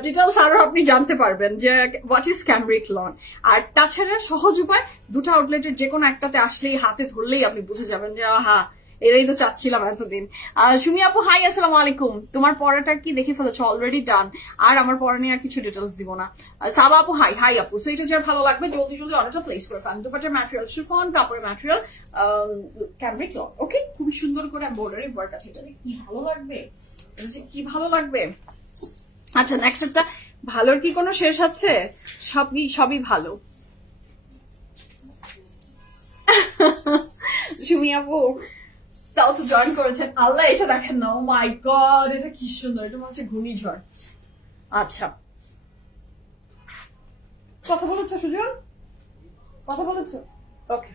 ডিটেলস আরো আপনি জানতে পারবেন যে হোয়াট ইজ ক্যামব্রিক লন। আর তাছাড়া সহজ উপায়, দুটো আউটলেটের যে কোনো একটাতে আসলেই, হাতে ধরলেই আপনি বুঝে যাবেন যে হ্যাঁ, এরাই তো চাচ্ছিলাম এতদিন। সুমি আপু হাই, আসসালামু আলাইকুম। তোমার পড়াটা কি দেখে ফেলেছো? Already done. আর আমার পড়া নিয়ে আর কিছু ডিটেলস দিব না। সাবা আপু হাই, হাই আপু। সো এটা যার ভালো লাগবে জলদি জলদি অর্ডারটা প্লেস করে ফেলেন। দুপাট্টার ম্যাটেরিয়াল শিফন, কাপড়ের ম্যাটেরিয়াল ক্যামব্রিক লন। ওকে, খুবই সুন্দর করে এমব্রয়ডারি ওয়ার্ক আছে। এটা কি ভালো লাগবে, কি ভালো লাগবে। আচ্ছা, নেক্সট একটা, ভালোর কি কোনো শেষ আছে? সবই ভালো। সুমি আপু তাও তো জয়েন করেছেন, আল্লাহ। এটা দেখেন না, ও মাই গড, এটা কি সুন্দর। এটা হচ্ছে ঘূর্ণিঝড়। আচ্ছা, কথা বলেছো সুজন? কথা বলেছো? ওকে,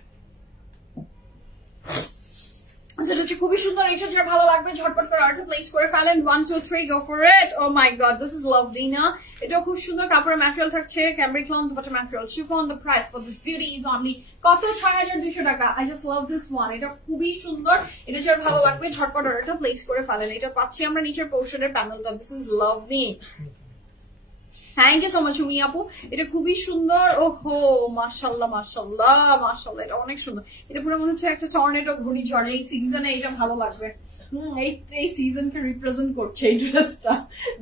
সেটা হচ্ছে খুবই সুন্দর। এটা যার ভালো লাগবে ঝটপট করে অর্ডার প্লেস করে ফেলেন। 1 2 3 go for it. Oh my God, this is lovely না? এটাও খুব সুন্দর। কাপড়ের ম্যাটেরিয়াল থাকছে cambric lawn, dupatta material chiffon. The price for this beauty is only কত? ৬,২০০ টাকা। I just love this one. এটা খুবই সুন্দর। এটা যার ভালো লাগবে ঝটপট অর্ডারটা প্লেস করে ফেলেন। এটা পাচ্ছি আমরা নিচের পোর্শনের প্যানেলটা। This is lovely. Thank you so much Sumi আপু, এটা খুবই সুন্দর। ওহো, মাশাল্লাহ মাশাল্লাহ মাশাল্লাহ, এটা অনেক সুন্দর। এটা পুরো মনে হচ্ছে একটা টর্নেডো, ঘূর্ণিঝড়। এই সিজনে এটা ভালো লাগবে। এই সিজনকে রিপ্রেজেন্ট করছে এই ড্রেসটা।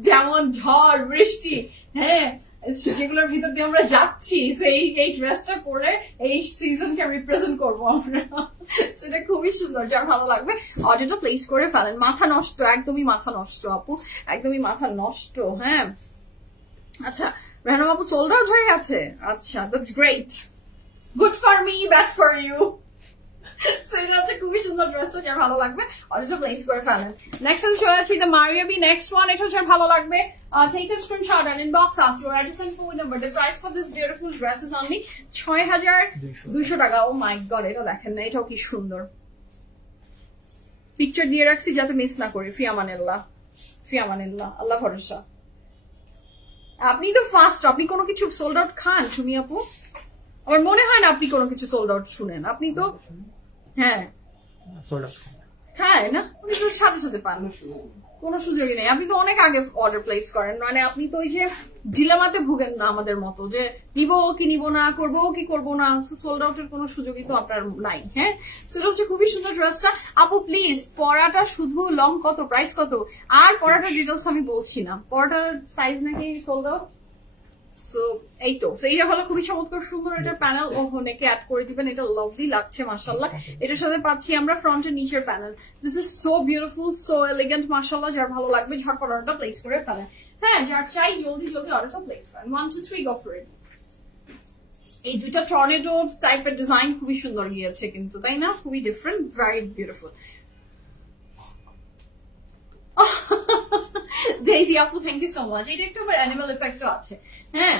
যেমন ঝড় বৃষ্টি, হ্যাঁ, যেগুলোর ভিতর দিয়ে আমরা যাচ্ছি, এই ড্রেসটা পরে এই সিজনকে রিপ্রেজেন্ট করবো আমরা। সেটা খুবই সুন্দর, যার ভালো লাগবে অর্ডারটা প্লেস করে ফেলেন। মাথা নষ্ট, একদমই মাথা নষ্ট আপু, একদমই মাথা নষ্ট। হ্যাঁ, আচ্ছা, রেহানা আপু সোল্ড আউট হয়ে গেছে। আচ্ছা, that's great. Good for me bad for you. খুবই সুন্দর ড্রেসটা, যার ভালো লাগবে অর্ডারটা প্লেস করে ফেলেন। নেক্সট চলে যাচ্ছি the Maria B. Next one, এটা যার ভালো লাগবে take a screenshot and inbox us your address and phone number. The price for this beautiful dress is only ৬,২০০ টাকা। ও মাই গড, এটা দেখেন না, এটাও কি সুন্দর। পিকচার দিয়ে রাখছি যাতে মিস না করি। ফিয়ামানিল্লাহ, ফিয়ামানিল্লাহ, আল্লাহ ভরসা। আপনি তো ফার্স্ট, আপনি কোনো কিছু সোল্ড আউট খান সুমি আপু? আমার মনে হয় না আপনি কোনো কিছু সোল্ড আউট শুনেন। আপনি তো হ্যাঁ খায় না, আপনি তো সাথে সাথে পান, কোনো সুযোগই নেই। আপনি তো অনেক আগে অর্ডার প্লেস করেন, মানে আপনি তো ওই যে ডিলেমাতে ভুগেন না আমাদের মতো, যে নিবো কি নিব না, করবো কি করবো না। সোল্ড আউটের কোনো সুযোগই তো আপনার নাই। হ্যাঁ, সেটা হচ্ছে খুবই সুন্দর ড্রেসটা। আপু প্লিজ পরাটা শুধু লং কত, প্রাইস কত, আর পরাটার ডিটেলস আমি বলছি না। পরাটার সাইজ নাকি সোল্ড আউট। সো এই তো, এইটা হলো খুবই চমৎকার সুন্দর। এটার প্যানেল ও নেকে অ্যাড করে দিবেন, এটা লাভলি লাগছে মাশাআল্লাহ। এটার সাথে পাচ্ছি আমরা ফ্রন্টের নিচের panel. This is so beautiful, so elegant মাশাআল্লাহ। যার ভালো লাগবে ঝটপট অর্ডারটা প্লেস করে ফেলেন। হ্যাঁ, যার চাই জলদি জলদি অর্ডারটা প্লেস করেন। 1 2 3 গো ফর ইট। এই দুইটা টর্নেডো টাইপের ডিজাইন খুবই সুন্দর গিয়েছে কিন্তু, তাই না? খুবই ডিফারেন্ট, ভেরি বিউটিফুল। ডেইজি আপু থ্যাংক ইউ সো মাচ। এটা একটু আবার অ্যানিমাল এফেক্টও আছে। হ্যাঁ,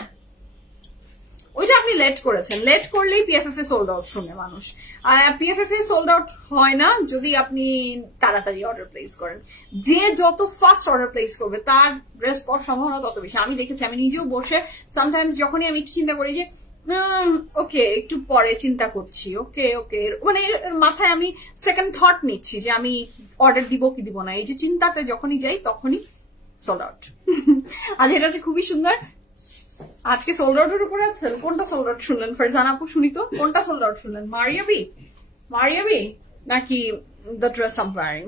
ওইটা আপনি লেট করেছেন, লেট করলেই পিএফএফ এ সোল্ড আউট শুনে মানুষ। পিএফএফ এ সোল্ড আউট হয় না যদি আপনি তাড়াতাড়ি অর্ডার প্লেস করেন। যে যত ফাস্ট অর্ডার প্লেস করবে তার ড্রেস পাওয়ার সম্ভাবনা তত বেশি। আমি দেখেছি, আমি নিজেও বসে সামটাইমস যখনই আমি একটু চিন্তা করি যে ওকে একটু পরে চিন্তা করছি, ওকে ওকে, মানে মাথায় আমি সেকেন্ড থট নিচ্ছি যে আমি অর্ডার দিব কি দিব না, এই যে চিন্তাতে যখনই যাই তখনই সোল্ড আউট। আর এটা হচ্ছে খুবই সুন্দর। আজকে সোল্ড আউটের উপরে আছেন, কোনটা সোল্ড আউট শুনলেন ফারজান আপু? শুনি তো, কোনটা সোল্ড আউট শুনলেন? মারিয়া বি নাকি দ্য ড্রেস আম ওয়্যারিং?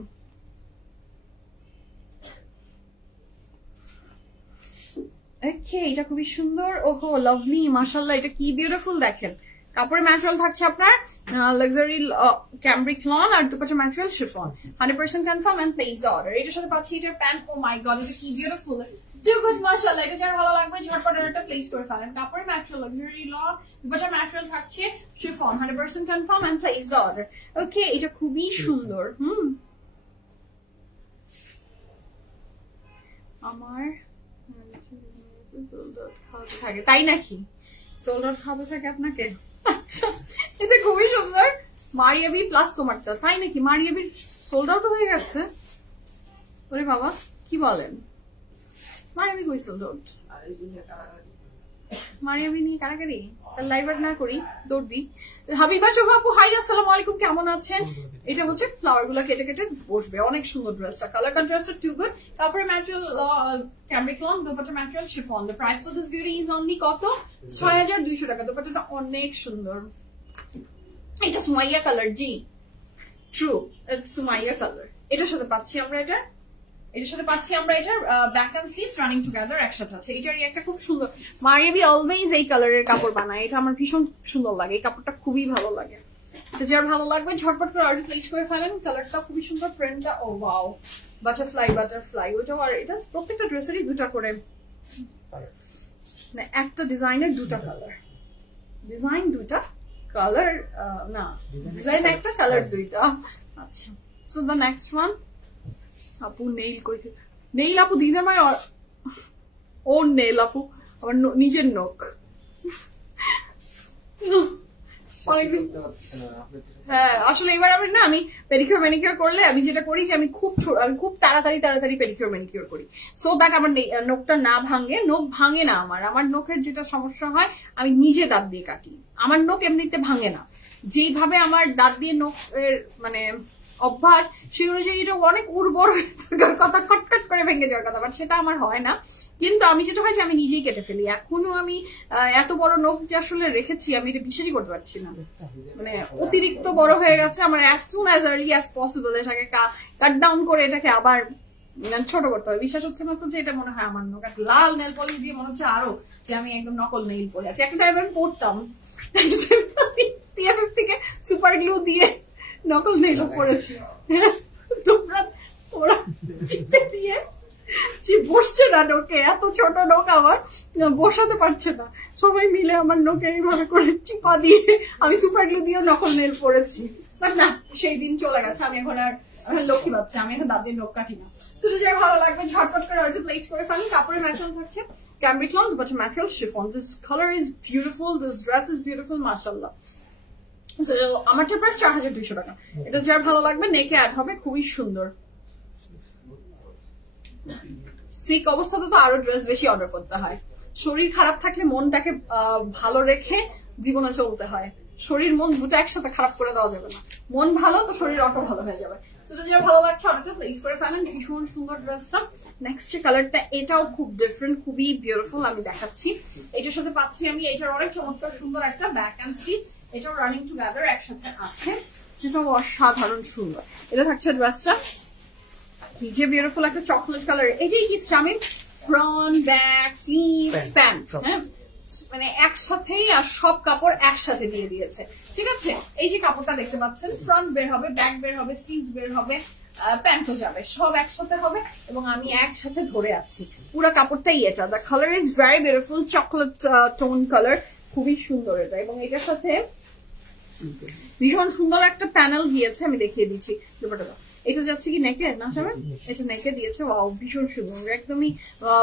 ওকে, এটা খুবই সুন্দর। ওহো লাভলি মাশাআল্লাহ, এটা কি বিউটিফুল দেখেন। কাপড়ের ম্যাটেরিয়াল থাকছে আপনার লাক্সারি ক্যামব্রিক লন, আর দুপাট্টার material chiffon. 100% confirm and place the order. এটার সাথে পাচ্ছি এটার প্যান্ট। ও মাই গড, এটা কি বিউটিফুল, টু গুড মাশাআল্লাহ। এটা যার ভালো লাগবে ঝটপট অর্ডারটা প্লেস করে ফেলেন। কাপড়ের ম্যাটেরিয়াল লাক্সারি লন, দুপাট্টার ম্যাটেরিয়াল থাকছে chiffon. 100% confirm and place the order. Okay, এটা খুবই সুন্দর। আমার থাকে তাই নাকি? সোল্ড আউট খাওয়াতে থাকে আপনাকে? আচ্ছা, এটা খুবই সুন্দর। মারিয়া বি প্লাস তোমারটা, তাই নাকি? মারিয়া বির সোল্ড আউট হয়ে গেছে? ওরে বাবা, কি বলেন? মারিয়া বি কই সোল্ড আউট? মারিয়া বি নিয়ে কারাকারি, লাইভ না করি, দৌড় দিই। হাবিবা শোভা আপু হাই, আসসালামু আলাইকুম, কেমন আছেন? এটা হচ্ছে ফ্লাওয়ার গুলো কেটে কেটে বসবে, অনেক সুন্দর ড্রেসটা। Colour contrast too good. তারপরে material cambric lawn, dupatta material chiffon. The price for this beauty is only কত? ৬,২০০ টাকা। দুপাট্টাটা অনেক সুন্দর। এটা সুমাইয়া কালার, জি ট্রু, ইটস সুমাইয়া কালার। এটার সাথে পাচ্ছি আমরা এটার back and sleeves running together একসাথে আছে। এটারই একটা খুব সুন্দর। মারিয়া বি অলওয়েজ এই কালারের কাপড় বানায়, এটা আমার ভীষণ সুন্দর লাগে, এই কাপড়টা খুবই ভালো লাগে। তো যার ভালো লাগবে ঝটপট করে অর্ডার প্লেস করে ফেলেন। কালারটা খুবই সুন্দর, প্রিন্টটা ও ওয়াও, বাটারফ্লাই ওইটাও। আর এটা প্রত্যেকটা ড্রেসেরই দুটা করে, মানে একটা ডিজাইনের দুটা কালার, ডিজাইন দুটা কালার, না ডিজাইন একটা কালার দুইটা। আচ্ছা, সো দ্য নেক্সট ওয়ান। আপু নেইল কই? নেইল আপু দিদা মায় ও নেইল আপু আমার নিজের নখ। হ্যাঁ, আসলে এবার আমি পেডিকিউর ম্যানিকিউর করলে আমি যেটা করি যে আমি খুব তাড়াতাড়ি পেডিকিউর ম্যানিকিউর করি, সো দ্যাট আমার নখটা না ভাঙে। নখ ভাঙে না আমার নখের যেটা সমস্যা হয়, আমি নিজে দাঁত দিয়ে কাটি। আমার নখ এমনিতে ভাঙে না, যেইভাবে আমার দাঁত দিয়ে নখের মানে অভ্যাস, সেই অনুযায়ী এটা অনেক উর্বর থাকার কথা, খটখট করে ভেঙে যাওয়ার কথা, বাট সেটা আমার হয় না। কিন্তু আমি যেটা হয় যে আমি নিজেই কেটে ফেলি। এখনো আমি এত বড় নখ যে আসলে রেখেছি আমি এটা বিশ্বাসই করতে পারছি না, মানে অতিরিক্ত বড় হয়ে গেছে আমার। As soon as early as possible এটাকে কাট ডাউন করে এটাকে আবার ছোট করতে হবে। বিশ্বাস হচ্ছে না তো যে এটা মনে হয় আমার নখ। লাল নেল পলিশ দিয়ে মনে হচ্ছে আরো যে আমি একদম নকল নেইল পরে আছি। একটা টাইম আমি পড়তাম পিএফএফ থেকে সুপার গ্লু দিয়ে নকল নেইল পরেছি, তোমরা দিয়ে বসছে না নোকে, এত ছোট নোক আমার, বসাতে পারছে না। সবাই মিলে আমার নোকে এইভাবে করে চিপা দিয়ে আমি সুপার গ্লু দিয়ে নকল নেল পরেছি। বাট না, সেই দিন চলে গেছে। আমি এখন আর লক্ষ্মী বাচ্চা, আমি এখন দাদির নখ কাটি না। সেটা যে ভালো লাগবে ঝটপট করে অর্ডার প্লেস করে ফেলেন। কাপড়ের ম্যাটেরিয়াল থাকছে cambric long, but material chiffon. This colour is beautiful, this dress is beautiful, মাশাআল্লাহ। আমারটা প্রাইস 4200 টাকা। এটা যার ভালো লাগবে নেকে অ্যাড হবে, খুবই সুন্দর। সিক অবস্থাতে তো আরো ড্রেস বেশি অর্ডার করতে হয়। শরীর খারাপ থাকলে মনটাকে ভালো রেখে জীবনে চলতে হয়। শরীর মন দুটো একসাথে খারাপ করে দেওয়া যাবে না। মন ভালো তো শরীর অটো ভালো হয়ে যাবে। সেটা যেটা ভালো লাগছে অর্ডারটা প্লেস করে ফেলেন। ভীষণ সুন্দর ড্রেসটা। নেক্সট যে কালারটা, এটাও খুব ডিফারেন্ট, খুবই বিউটিফুল, আমি দেখাচ্ছি। এটার সাথে পাচ্ছি আমি এটার অনেক চমৎকার সুন্দর একটা ব্যাক অ্যান্ড স্লিভ, এটাও রানিং টুগেদার একসাথে আছে, যেটা অসাধারণ সুন্দর। এটা থাকছে ড্রেসটা নিচে বিউটিফুল একটা চকলেট কালার। এটাই কি আমি ফ্রন্ট ব্যাক স্লিভস প্যান্ট, হ্যাঁ মানে একসাথেই, আর সব কাপড় একসাথে দিয়ে দিয়েছে, ঠিক আছে। এই যে কাপড়টা দেখতে পাচ্ছেন, ফ্রন্ট বের হবে, ব্যাক বের হবে, স্লিভস বের হবে, প্যান্টও যাবে, সব একসাথে হবে এবং আমি একসাথে ধরে আছি। পুরো কাপড়টাই এটা। The colour is very beautiful, chocolate tone colour, খুবই সুন্দর এটা। এবং এটার সাথে ভীষণ সুন্দর একটা প্যানেল দিয়েছে, আমি দেখিয়ে দিচ্ছি দুপাটাটা। এটা যাচ্ছে কি নেকে না সবাই, এটা নেকে দিয়েছে, ওয়াও ভীষণ সুন্দর, একদমই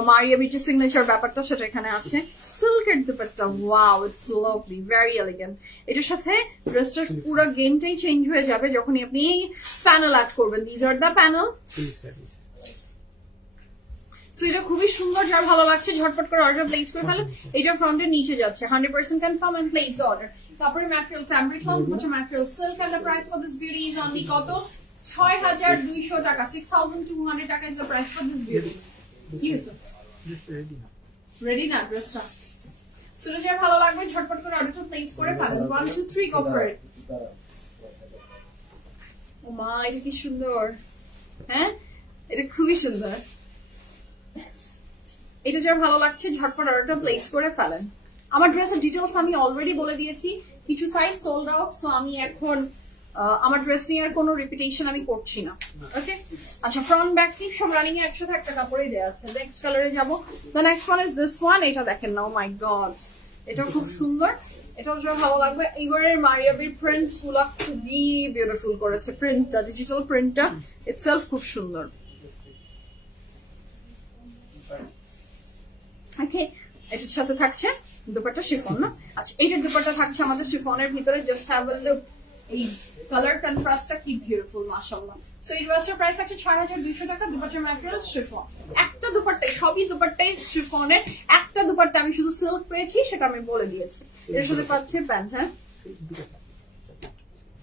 মারিয়া বিচের সিগনেচার ব্যাপারটা সেটা এখানে আছে। সিল্কের dupatta, wow it's lovely, very elegant. এটার সাথে ড্রেসটার পুরো গেমটাই চেঞ্জ হয়ে যাবে যখনই আপনি প্যানেল অ্যাড করবেন। This are the panel. So এটা খুবই সুন্দর, যার ভালো লাগছে ঝটপট করে অর্ডার প্লেস করে ফেলেন। এটার ফ্রন্টের নিচে যাচ্ছে 100% confirm and place the order. তারপরে ম্যাটেরিয়াল ফ্যাব্রিক লং, হচ্ছে material silk, and the price for this beauty is only কত? 6200 টাকা। 6200 টাকা is the price for this beauty. কি হইছে? রেডি না ড্রেসটা? সো এটা যার ভালো লাগবে ঝটপট করে অর্ডারটা প্লেস করে ফেলেন। 1 2 3 গো ফর ইট। ও মা, এটা কি সুন্দর, হ্যাঁ এটা খুবই সুন্দর। এটা যার ভালো লাগছে ঝটপট অর্ডারটা প্লেস করে ফেলেন। আমার ড্রেসের ডিটেলস আমি অলরেডি বলে দিয়েছি, কিছু সাইজ সোল্ড আউট, সো আমি এখন আমার ড্রেস নিয়ে আর কোনো রিপিটেশন আমি করছি না, ওকে। আচ্ছা, ফ্রন্ট ব্যাক স্লিভ সব রানিং এ একসাথে একটা কাপড়েই দেওয়া আছে। নেক্সট কালারে যাবো। The next one is this one. এটা দেখেন না, ও মাই গড, এটা খুব সুন্দর, এটাও যার ভালো লাগবে। এইবারের মারিয়াবির প্রিন্টস গুলো খুবই বিউটিফুল করেছে, প্রিন্টটা, ডিজিটাল প্রিন্টটা ইটসেলফ খুব সুন্দর। ওকে, এটার সাথে থাকছে দুপাট্টা শিফন না? আচ্ছা, এইটার দুপাট্টা থাকছে আমাদের শিফনের ভিতরে। জাস্ট হ্যাভ আ লুক, এই কালার কন্ট্রাস্টটা কি বিউটিফুল, মাশাআল্লাহ। সো এই ড্রেসের প্রাইস আছে 6200 টাকা। দুপাট্টার ম্যাটেরিয়াল শিফন, একটা দুপাট্টাই, সবই দুপাট্টাই শিফনের। একটা দুপাট্টা আমি শুধু সিল্ক পেয়েছি, সেটা আমি বলে দিয়েছি। এর সাথে পাচ্ছি প্যান্ট, হ্যাঁ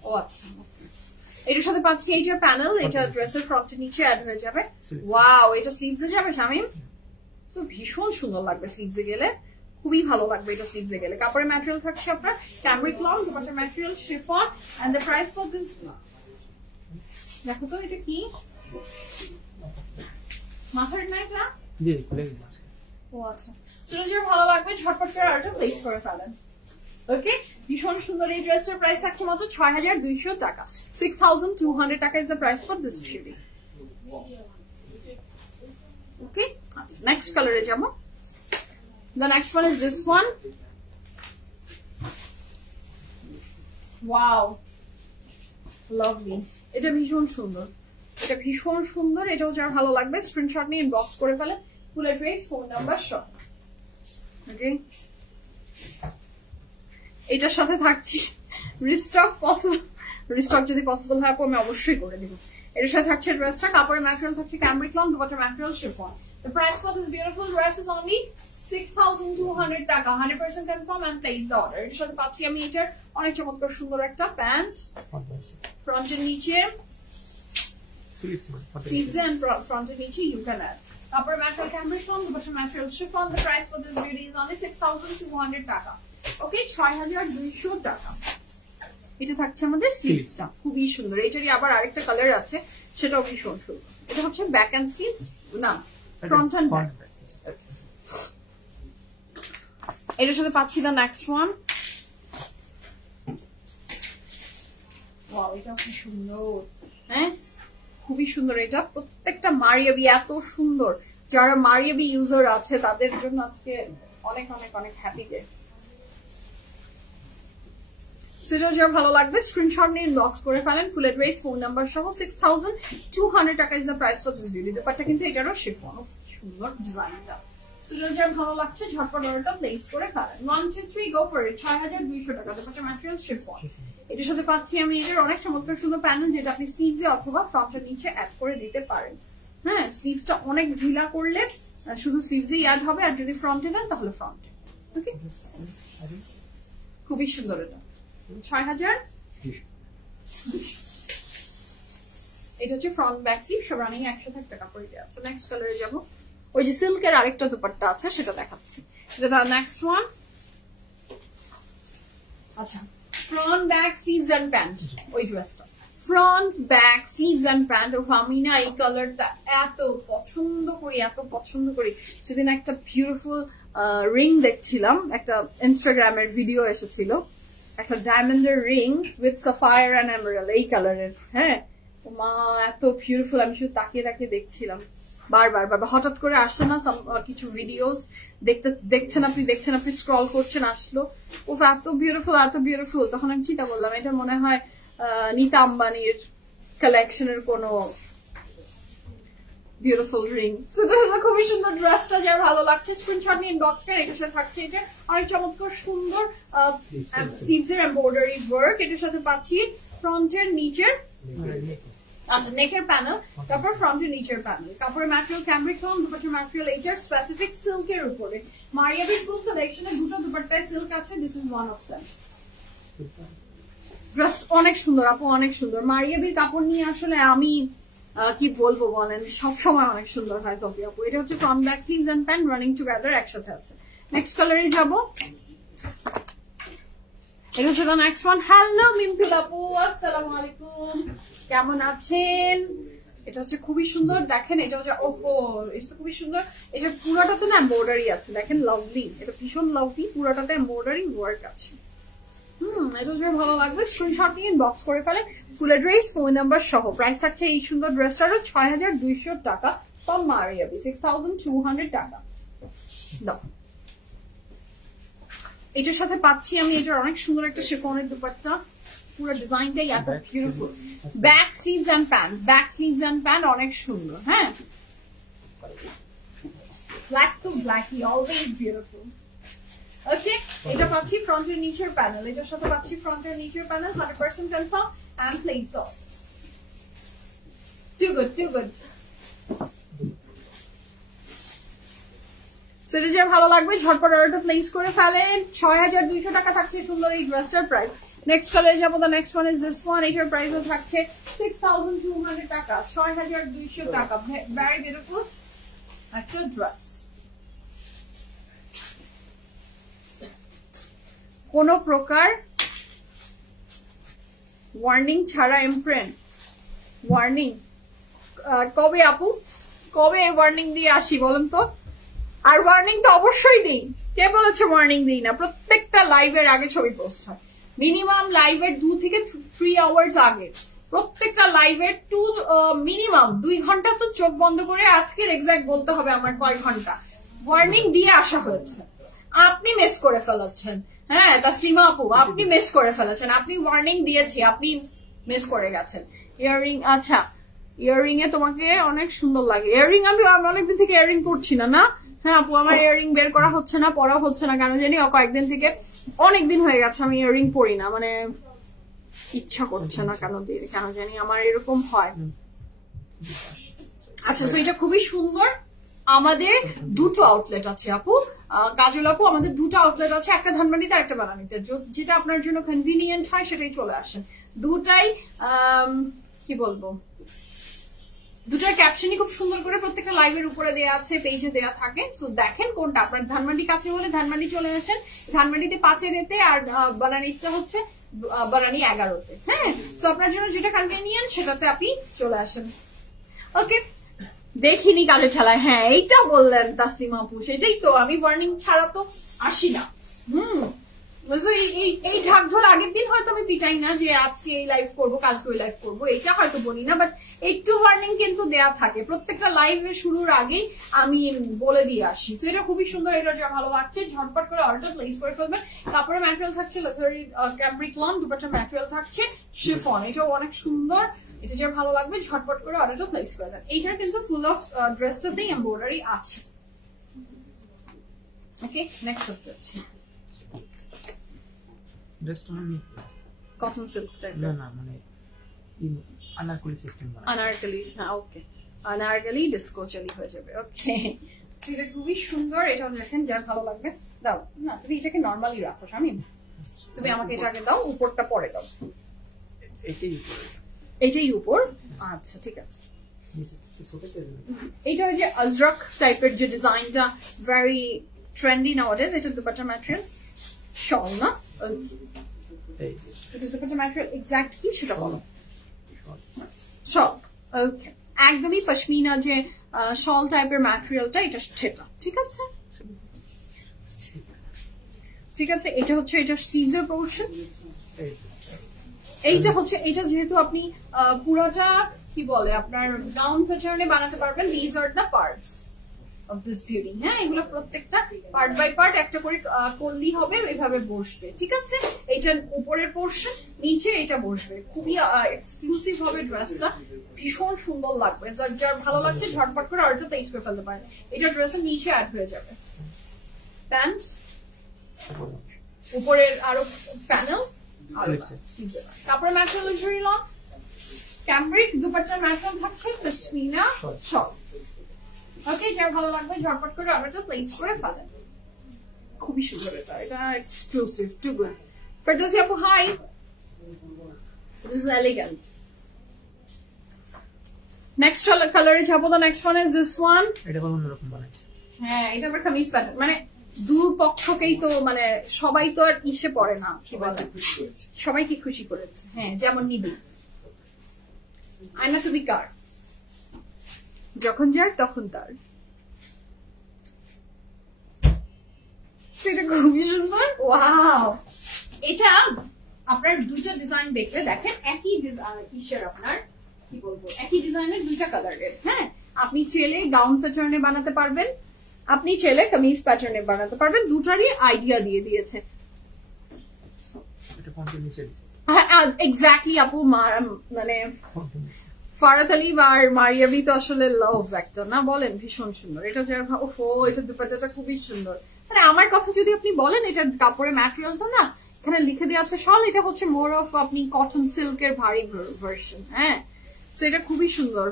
ও আচ্ছা, এটার সাথে পাচ্ছি এইটার প্যানেল, এটা ড্রেসের ফ্রন্টের নিচে অ্যাড হয়ে যাবে। ওয়াও, এটা স্লিভসে যাবে শামিম, তো ভীষণ সুন্দর লাগবে স্লিভসে গেলে, খুবই ভালো লাগবে এটা স্লিভসে গেলে। কাপড়ের ম্যাটেরিয়াল থাকছে আপনার ক্যামব্রিক লং, দুপাট্টার material chiffon, and the price for this, দেখো তো এটা কি মাথার না এটা? জি, খুলে গেছে। ও আচ্ছা, চলো যার ভালো লাগবে ঝটপট করে অর্ডার প্লেস করে ফেলেন। ওকে, ভীষণ সুন্দর এই ড্রেসের প্রাইস থাকছে মাত্র 6200 টাকা। 6200 টাকা is the price for this three. Okay, আচ্ছা নেক্সট কালারে যাবো। The next one is this one. Wow, lovely. এটা ভীষণ সুন্দর, এটা ভীষণ সুন্দর। এটাও যার ভালো লাগবে স্ক্রিনশট নিয়ে ইনবক্স করে ফেলেন, ফুল অ্যাড্রেস, ফোন নাম্বার সব। ওকে, এটার সাথে থাকছি রিস্টক, পসিবল রিস্টক যদি পসিবল হয় আমি অবশ্যই করে দিব। এটার সাথে থাকছে ড্রেসটা, কাপড়ের ম্যাটেরিয়াল থাকছে ক্যামব্রিক লং, দুপাট্টার material chiffon. The price for this beautiful dress is only 6200 টাকা। 100% confirm and place the order. এর সাথে পাচ্ছি আমি এটার অনেক চমৎকার সুন্দর একটা প্যান্ট, ফ্রন্টের নিচে স্লিভস এন্ড ফ্রন্টের নিচে ইউ ক্যান অ্যাড। কাপড়ের ম্যাটেরিয়াল ক্যামব্রিক লং, দুপাট্টার material chiffon. The price for this beauty is only 6200 টাকা। ওকে, 6200 টাকা। এটা থাকছে আমাদের স্লিভসটা, খুবই সুন্দর। এটারই আবার আরেকটা কালার আছে, সেটাও ভীষণ সুন্দর। এটা হচ্ছে ব্যাক এন্ড স্লিভস না, ফ্রন্ট এন্ড ব্যাক। এটার সাথে পাচ্ছি দা নেক্সট ওয়ান। ওয়াও, এটা খুব সুন্দর, হ্যাঁ খুবই সুন্দর। এটা প্রত্যেকটা মারিয়াবি এত সুন্দর যারা মারিয়াবি ইউজার আছে তাদের জন্য আজকে অনেক অনেক অনেক হ্যাপি ডে। সেটাও যা ভালো লাগবে স্ক্রিনশট নিয়ে ইনবক্স করে ফেলেন, ফুল অ্যাড্রেস ফোন নাম্বার সহ। 6200 টাকা is the price for this video. Dupatta কিন্তু এটারও শিফন, সুন্দর ডিজাইনটা। সেটাও যা ভালো লাগছে ঝটপট অর্ডারটা প্লেস করে ফেলেন। 1 2 3 গো ফর ইট। 6200 টাকা দুপাট্টা ম্যাটেরিয়াল শিফন। এটার সাথে পাচ্ছি আমি এটার অনেক চমৎকার সুন্দর প্যানেল, যেটা আপনি স্লিভসে অথবা ফ্রন্টের নিচে অ্যাড করে দিতে পারেন। হ্যাঁ, স্লিভসটা অনেক ঢিলা করলে শুধু স্লিভসেই অ্যাড হবে, আর যদি ফ্রন্টে দেন তাহলে ফ্রন্টে। ওকে, খুবই সুন্দর এটা। 6200। এটা হচ্ছে ফ্রন্ট ব্যাক স্লিভ, সব রানিং একসাথে একটা কাপড় দেওয়া আছে। নেক্সট কালারে যাব। ওই যে সিল্কের আরেকটা দুপাট্টা আছে সেটা দেখাচ্ছি। এটা নেক্সট ওয়ান। আচ্ছা, front back sleeves and pant, ওই ড্রেসটা front back sleeves and pant. ও আমি না এই কালারটা এত পছন্দ করি। সেদিন একটা বিউটিফুল রিং দেখছিলাম, একটা ইনস্টাগ্রামের ভিডিও এসেছিল, একটা ডায়মন্ডের ring with sapphire and emerald, এই কালারের। হ্যাঁ মা, এত বিউটিফুল, আমি শুধু তাকিয়ে দেখছিলাম বারবার। হঠাৎ করে আসছে না কিছু ভিডিওস, দেখছেন আপনি স্ক্রল করছেন, আসলো ও এত বিউটিফুল। তখন আমি চিন্তা করলাম এটা মনে হয় নীতা আম্বানির কালেকশনের কোনো বিউটিফুল রিং। খুবই সুন্দর ড্রেসটা, যার ভালো লাগছে স্ক্রিনশট নিয়ে ইনবক্স করেন। এটার সাথে থাকছে এটা অনেক চমৎকার সুন্দর স্লিভসের এমব্রয়ডারি ওয়ার্ক। এটার সাথে পাচ্ছি ফ্রন্টের নিচের, আচ্ছা নেকের প্যানেল, তারপর ফ্রন্টের নিচের প্যানেল। কাপড়ের ম্যাটেরিয়াল ক্যামব্রিক ফোম, দুপাট্টার ম্যাটেরিয়াল এইটার স্পেসিফিক সিল্কের উপরে। মারিয়াবি সিল্ক কালেকশনে দুটো দুপাট্টায় সিল্ক আছে, this is one of them. Dress অনেক সুন্দর আপু, অনেক সুন্দর। মারিয়াবির কাপড় নিয়ে আসলে আমি কি বলবো বলেন, সবসময় অনেক সুন্দর হয় সফি আপু। এটা হচ্ছে front back sleeves and pant running together একসাথে আছে। নেক্সট কালারে যাব। এটা হচ্ছে নেক্সট ওয়ান। হ্যালো মিমফিল আপু, আসসালামু আলাইকুম, কেমন আছেন? এটা হচ্ছে খুবই সুন্দর, দেখেন এটা হচ্ছে ওহো, এটা খুবই সুন্দর। এটা পুরোটাতে না এমব্রয়ডারি আছে, দেখেন লাভলি, এটা ভীষণ লাভলি, পুরোটাতে এমব্রয়ডারি ওয়ার্ক আছে। এটা হচ্ছে ভালো লাগবে স্ক্রিনশট নিয়ে ইনবক্স করে ফেলেন, ফুল অ্যাড্রেস ফোন নাম্বার সহ। প্রাইস থাকছে এই সুন্দর ড্রেসটারও 6200 টাকা ফর মারিয়াবি, 6200 টাকা। এটার সাথে পাচ্ছি আমি এটার অনেক সুন্দর একটা শিফনের দুপাট্টা, পুরো ডিজাইনটাই এত beautiful. Back sleeves and pant অনেক সুন্দর। হ্যাঁ, black to blacky, always beautiful. Okay, এটা পাচ্ছি ফ্রন্টের নিচের প্যানেল, এটার সাথে পাচ্ছি ফ্রন্টের নিচের panel 100% confirm and place of. Too good. সেটা যে ভালো লাগবে ঝটপট অর্ডারটা প্লেস করে ফেলেন। 6200 টাকা থাকছে সুন্দর এই ড্রেসটার প্রাইস। নেক্সট কালারে যাবো। The next one is this one. এটার প্রাইসও থাকছে 6200 টাকা, 6200 টাকা। ভেরি বিউটিফুল একটা ড্রেস, কোন প্রকার ওয়ার্নিং ছাড়া ইমপ্রিন্ট। ওয়ার্নিং কবে আপু, কবে ওয়ার্নিং দিয়ে আসি বলেন তো? আর ওয়ার্নিং তো অবশ্যই দিই, কে বলেছে ওয়ার্নিং দিই না? প্রত্যেকটা লাইভের আগে ছবি পোস্ট হয়, মিনিমাম লাইভের 2 থেকে 3 আওয়ার্স আগে। প্রত্যেকটা লাইভের মিনিমাম 2 ঘন্টা তো চোখ বন্ধ করে, আজকের এক্সাক্ট বলতে হবে আমার কয় ঘন্টা ওয়ার্নিং দিয়ে আসা হয়েছে। আপনি মিস করে ফেলাচ্ছেন। হ্যাঁ তাসলিমা আপু, আপনি মিস করে ফেলেছেন, আপনি ওয়ার্নিং দিয়েছি, আপনি মিস করে গেছেন। ইয়াররিং, আচ্ছা ইয়াররিং এ তোমাকে অনেক সুন্দর লাগে। ইয়াররিং আমি অনেকদিন থেকে ইয়াররিং করছি না। না হ্যাঁ আপু, আমার ইয়াররিং বের করা হচ্ছে না, পরা হচ্ছে না, কেন জানি কয়েকদিন থেকে, অনেকদিন হয়ে গেছে আমি ইয়াররিং পরি না, মানে ইচ্ছা করছে না কেন জানি আমার এরকম হয়। আচ্ছা, তো এটা খুবই সুন্দর। আমাদের দুটো আউটলেট আছে আপু, কাজল আপু, আমাদের দুটো আউটলেট আছে, একটা ধানমন্ডিতে আর একটা বানানিতে। যেটা আপনার জন্য কনভিনিয়েন্ট হয় সেটাই চলে আসেন। দুটাই কি বলবো, দুটার ক্যাপশনই খুব সুন্দর করে প্রত্যেকটা লাইভের উপরে দেওয়া আছে, পেজে দেওয়া থাকে। সো দেখেন কোনটা আপনার ধানমন্ডি কাছে হলে ধানমন্ডি চলে আসেন, ধানমন্ডিতে 5-এতে, আর বানানিটা হচ্ছে বানানি 11-তে। হ্যাঁ, তো আপনার জন্য যেটা কনভিনিয়েন্ট সেটাতে আপনি চলে আসেন। ওকে, দেখিনি কাজের ঠেলায়। হ্যাঁ এইটা বললেন তাসলিমা আপু, সেটাই তো, আমি ওয়ার্নিং ছাড়া তো আসি না। এই ঢাকঢোল আগের দিন হয়তো আমি পিটাই না যে আজকে এই লাইভ করবো কালকে ওই লাইভ করবো, এটা হয়তো বলি না, বাট একটু ওয়ার্নিং কিন্তু দেয়া থাকে প্রত্যেকটা লাইভের শুরুর আগেই আমি বলে দিয়ে আসি। তো এটা খুবই সুন্দর, এটা যা ভালো লাগছে ঝটপট করে অর্ডার প্লেস করে ফেলবেন। কাপড়ের ম্যাটেরিয়াল থাকছে luxury cambric lawn, dupatta material থাকছে শিফন, এটাও অনেক সুন্দর, এটা যা ভালো লাগবে ঝটপট করে অর্ডারটা প্লেস করে দেন। এইটার কিন্তু ফুল অফ ড্রেসটাতেই এমব্রয়ডারি আছে। ওকে, নেক্সট হচ্ছে ড্রেসটা আমি কটন সিল্ক টাইপ, না মানে আনারকলি সিস্টেম বানাই, আনারকলি, হ্যাঁ ওকে, আনারকলি ডিস্কো চলি হয়ে যাবে। ওকে, এটা খুবই সুন্দর, এটাও দেখেন যার ভালো লাগবে দাও। না তুমি এটাকে নরমালি রাখো শামিম, তুমি আমাকে এটা আগে দাও, উপরটা পরে দাও। এটাই উপর, আচ্ছা ঠিক আছে। এইটা যে আজরক টাইপের যে ডিজাইনটা ভেরি ট্রেন্ডি নাওয়াডেজ, এটা দুপাট্টা ম্যাটেরিয়াল শল না, এটা দুপাট্টা ম্যাটেরিয়াল এক্স্যাক্ট কি সেটা বলো। শল, ওকে, একদমই পশমিনা যে শল টাইপের ম্যাটেরিয়ালটা, এটা সেটা ঠিক আছে। ঠিক আছে, এটা হচ্ছে এটা সিজার পোর্শন, এইটা হচ্ছে এটা যেহেতু আপনি পুরোটা কি বলে আপনার গাউন প্যাটার্নে বানাতে পারবেন। These are the parts of this beauty, হ্যাঁ এগুলো প্রত্যেকটা পার্ট বাই পার্ট একটা করে করলেই হবে, এভাবে বসবে। ঠিক আছে, এইটার উপরের পোর্শন, নিচে এটা বসবে, খুবই এক্সক্লুসিভ হবে ড্রেসটা, ভীষণ সুন্দর লাগবে। যার ভালো লাগছে ঝটপট করে অর্ডার প্লেস করে ফেলতে পারেন। এটা ড্রেসের নিচে অ্যাড হয়ে যাবে, প্যান্ট উপরের আরো প্যানেল, কাপড়ের ম্যাটেরিয়াল লাক্সারি লন ক্যামব্রিক, দুপাট্টার ম্যাটেরিয়াল থাকছে পশমিনা শল। ওকে, যার ভালো লাগবে ঝটপট করে অর্ডারটা প্লেস করে ফেলেন। খুবই সুন্দর, এটা এক্সক্লুসিভ, টু গুড। ফেরদৌসী আপু hi, this is elegant. Next কালারে যাবো, তো next one is this one, এটা কোনো অন্যরকম বানাইছে, হ্যাঁ এটা আবার কামিজ প্যাটার্ন, মানে দুপক্ষকেই তো মানে সবাই তো আর ইসে পড়ে না, কি বলে সবাইকে খুশি করেছে, হ্যাঁ যেমন নিবি আয়না তুমি কার, যখন যার তখন তার। সেটা খুবই সুন্দর, ওয়াও। এটা আপনার দুইটা ডিজাইন দেখলে দেখেন একই ইসের আপনার কি বলবো একই ডিজাইনের দুইটা কালারের, হ্যাঁ আপনি চাইলে গাউন প্যাটার্নে বানাতে পারবেন, আপনি চাইলে কামিজ প্যাটার্নে বানাতে পারবেন, দুটারই আইডিয়া দিয়ে দিয়েছে। এক্স্যাক্টলি আপু, মানে ফারাত আলী আর মারিয়াবি তো আসলে লাভ একটা না, বলেন ভীষণ সুন্দর। এটা যার ওহো, এটা দুপাট্টাটা খুবই সুন্দর। মানে আমার কথা যদি আপনি বলেন, এটা কাপড়ের ম্যাটেরিয়ালটা না এখানে লিখে দেওয়া আছে শল, এটা হচ্ছে মোর অফ আপনি কটন সিল্কের ভারী ভার্সন, হ্যাঁ তো এটা খুবই সুন্দর।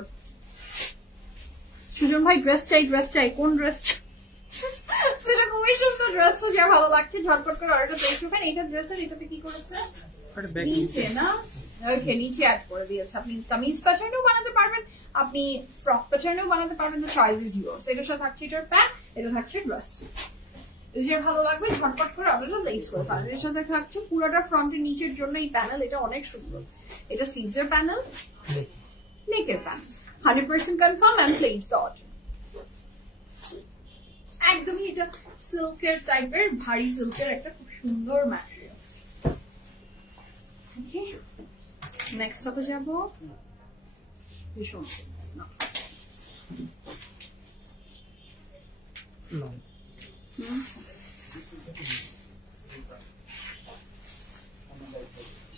সুজন ভাই ড্রেস চাই, কোন ড্রেস? সেটা খুবই সুন্দর, ড্রেসটা যা ভালো লাগছে ঝটপট করে অর্ডারটা প্লেস করবেন। এটা ড্রেসের এটাতে কি করেছে নিচে না, ওকে নিচে অ্যাড করে দিয়েছে। আপনি কামিজ প্যাটার্নেও বানাতে পারবেন, আপনি ফ্রক প্যাটার্নেও বানাতে পারবেন, তো চয়েস ইজ ইয়োরস। এটার সাথে থাকছে এটার প্যান্ট, এটা থাকছে ড্রেসটা, যে ভালো লাগবে ঝটপট করে অর্ডারটা প্লেস করে পারবেন। এর সাথে থাকছে পুরোটা ফ্রন্টের নিচের জন্য এই প্যানেল, এটা অনেক সুন্দর। এটা স্লিভসের প্যানেল, নেকের panel, 100% confirm and place the order. একদমই এটা সিল্কের টাইপের, ভারী সিল্কের একটা খুব সুন্দর ম্যাটেরিয়াল। ওকে, নেক্সট আপে যাব, ভীষণ না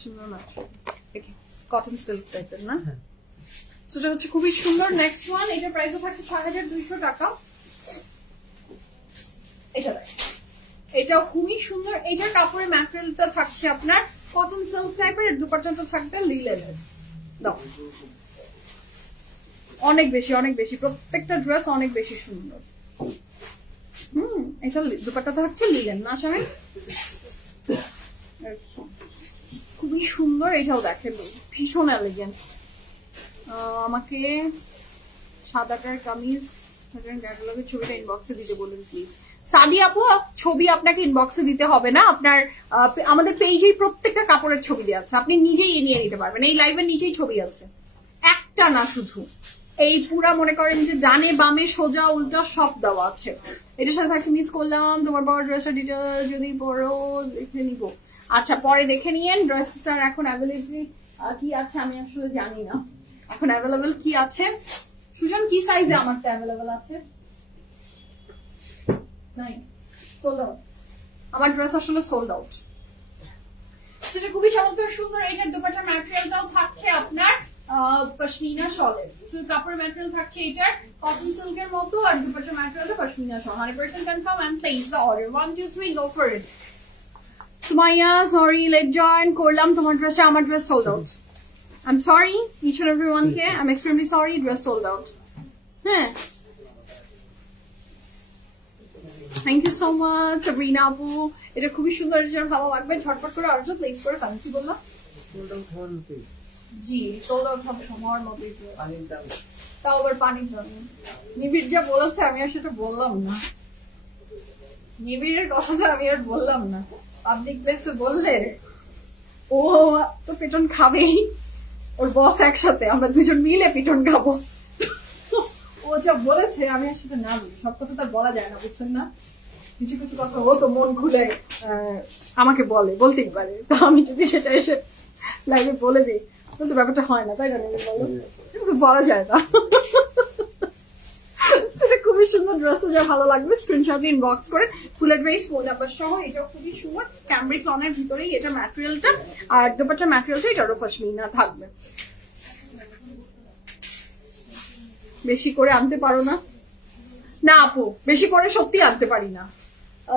সুন্দর ম্যাটেরিয়াল, কটন সিল্ক টাইপের না, সেটা হচ্ছে খুবই সুন্দর। নেক্সট ওয়ান, এটা প্রাইসও থাকছে ৬,২০০ টাকা। এটা খুবই সুন্দর, এটার কাপড়ের ম্যাটেরিয়ালটা থাকছে আপনার কটন সিল্ক টাইপের, দুপাট্টাটা থাকবে লিলেনের। অনেক বেশি প্রত্যেকটা ড্রেস অনেক বেশি সুন্দর। এটা দুপাট্টাটা থাকছে লিলেন না স্বামী, খুবই সুন্দর। এটাও দেখেন ভীষণ এলিগেন্ট। আমাকে সাদাটার কামিজ ক্যাটালগের ছবিটা ইনবক্সে দিতে বলুন প্লিজ। সাদি আপু, ছবি আপনাকে ইনবক্সে দিতে হবে না, আপনার আমাদের পেজেই প্রত্যেকটা কাপড়ের ছবি দেওয়া আছে, আপনি নিজেই নিয়ে নিতে পারবেন। এই লাইভের নিচেই ছবি আছে, একটা না শুধু, এই পুরা মনে করেন যে ডানে বামে সোজা উল্টা সব দেওয়া আছে। এটার সাথে থাকতে মিস করলাম তোমার বড় ড্রেসের ডিটেল যদি পরো দেখে নিব। আচ্ছা পরে দেখে নিয়েন ড্রেসটার এখন অ্যাভেলেবল কি আছে আমি আসলে জানি না এখন অ্যাভেলেবল কি আছে। সুজন কি সাইজে আমারটা অ্যাভেলেবল আছে? নাই, সোল্ড আউট। আমার ড্রেস আসলে সোল্ড আউট। সেটা খুবই চমৎকার সুন্দর। এটার দুপাট্টার ম্যাটেরিয়ালটাও থাকছে আপনার পশমিনা শলের। কাপড়ের ম্যাটেরিয়াল থাকছে এটার কটন সিল্কের মতো, আর দুপাট্টার ম্যাটেরিয়ালটা পশমিনা শল। 100% confirm and place the order. 1 2 3 go for it. Sumaiya sorry late join করলাম তোমার ড্রেসটা, আমার dress sold out. I'm sorry each and everyone কে, I'm extremely sorry, dress sold out. হ্যাঁ, thank you so much Sabrina আপু, এটা খুবই সুন্দর, এটা ভালো লাগবে। ঝটপট করে অর্ডার প্লেস করে ফেলেন। কি বললাম? জি সোল্ড আউট হবে হওয়ার মতোই, তাও আবার পানির জন্য। নিবিড় যা বলেছে আমি আর সেটা বললাম না, নিবিড়ের কথাটা আমি আর বললাম না। পাবলিক প্লেসে বললে ও তো পেটন খাবেই, ওর বস একসাথে, আমরা দুজন মিলে পিটন খাবো। ও যা বলেছে আমি আর সেটা না বলি, সব কথা তার বলা যায় না, বুঝছেন না? কিছু কিছু কথা ও তো মন খুলে আমাকে বলতেই পারে, তা আমি যদি সেটা এসে লাইভে বলে দিই তাহলে ব্যাপারটা হয় না, তাই না? বলো বলা যায় না। সেটা খুবই সুন্দর, ড্রেসটা যা ভালো লাগবে স্ক্রিনশট ইনবক্স করে ফুলের ড্রেস ফোন নাম্বার সহ। এটাও খুবই সুন্দর, ক্যামব্রিক লনের ভিতরেই এটা ম্যাটেরিয়ালটা, আর দুপাট্টার ম্যাটেরিয়ালটা এটারও পশমিনা থাকবে। বেশি করে আনতে পারো না? না আপু, বেশি করে সত্যি আনতে পারি না,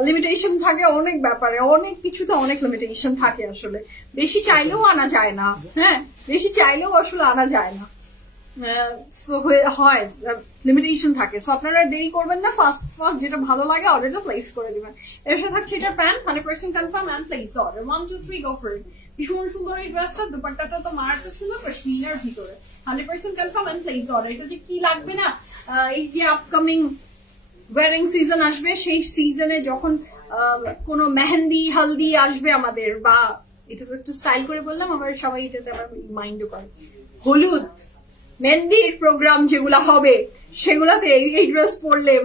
লিমিটেশন থাকে অনেক ব্যাপারে, অনেক কিছুতে অনেক লিমিটেশন থাকে আসলে। বেশি চাইলেও আনা যায় না, হ্যাঁ বেশি চাইলেও আসলে আনা যায় না, হয় লিমিটেশন থাকে। সো আপনারা দেরি করবেন না, ফার্স্ট যেটা ভালো লাগে অর্ডারটা প্লেস করে দিবেন। এর সাথে থাকছে এটা pant 100% confirm and place order. 1 2 3 go for it. ভীষণ সুন্দর এই ড্রেসটা, দুপাট্টাটা তো মারাত্মক সুন্দর, পশমিনার ভিতরে 100% কনফার্ম এন্ড প্লেস অর্ডার। এটা যে কি লাগবে না, এই যে আপকামিং ওয়েডিং সিজন আসবে, সেই সিজনে যখন কোনো মেহেন্দি হলদি আসবে আমাদের, বা এটা তো একটু স্টাইল করে বললাম, আবার সবাই এটাতে আবার মাইন্ডও করে, হলুদ মেহেন্দির প্রোগ্রাম যেগুলা হবে সেগুলাতে এই ড্রেস পরলে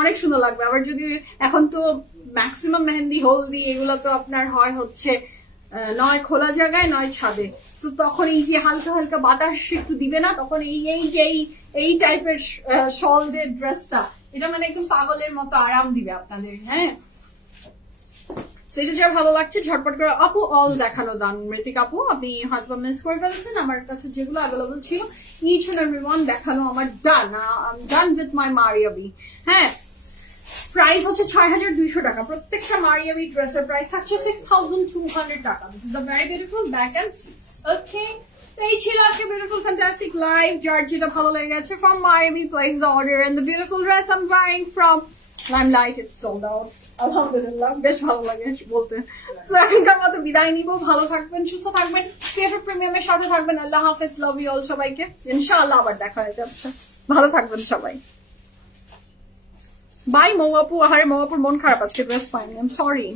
অনেক সুন্দর লাগবে। আবার যদি এখন তো ম্যাক্সিমাম মেহেন্দি হলদি এগুলো তো আপনার হয় হচ্ছে নয় খোলা জায়গায় নয় ছাদে, তো তখন এই যে হালকা হালকা বাতাস একটু দিবে না, তখন এই টাইপের শলদের ড্রেসটা এটা মানে একদম পাগলের মতো আরাম দিবে আপনাদের। হ্যাঁ, সেটা যা ভালো লাগছে ঝটপট করে আপু অল দেখানো দান। মৃতিক আপু আপনি হয়তো মিস করে ফেলেছেন, আমার কাছে যেগুলো অ্যাভেলেবল ছিল each and everyone দেখানো আমার ডান। I'm done with my Maria B. হ্যাঁ, প্রাইস হচ্ছে ৬,২০০ টাকা, প্রত্যেকটা মারিয়াবি ড্রেসের প্রাইস থাকছে 6,200 টাকা। This is the very beautiful back and sleeves. Okay, এই ছিল আজকে বিউটিফুল ফ্যান্টাস্টিক লাইভ। যার যেটা ভালো লেগে গেছে from Maria B place the order, and the beautiful dress I'm buying from Limelight, it's sold out. আলহামদুলিল্লাহ, বেশ ভালো লাগে বলতে। তো এখনকার মতো বিদায় নিব, ভালো থাকবেন, সুস্থ থাকবেন, ফেভারিট প্রিমিয়ামের সাথে থাকবেন। আল্লাহ হাফেজ, লাভ ইউ অল সবাইকে, ইনশাআল্লাহ আবার দেখা হয়ে যাচ্ছে। ভালো থাকবেন সবাই, বাই। মৌ আপু, আহারে মৌ আপুর মন খারাপ আজকে, ড্রেস পাইনি, আই এম সরি।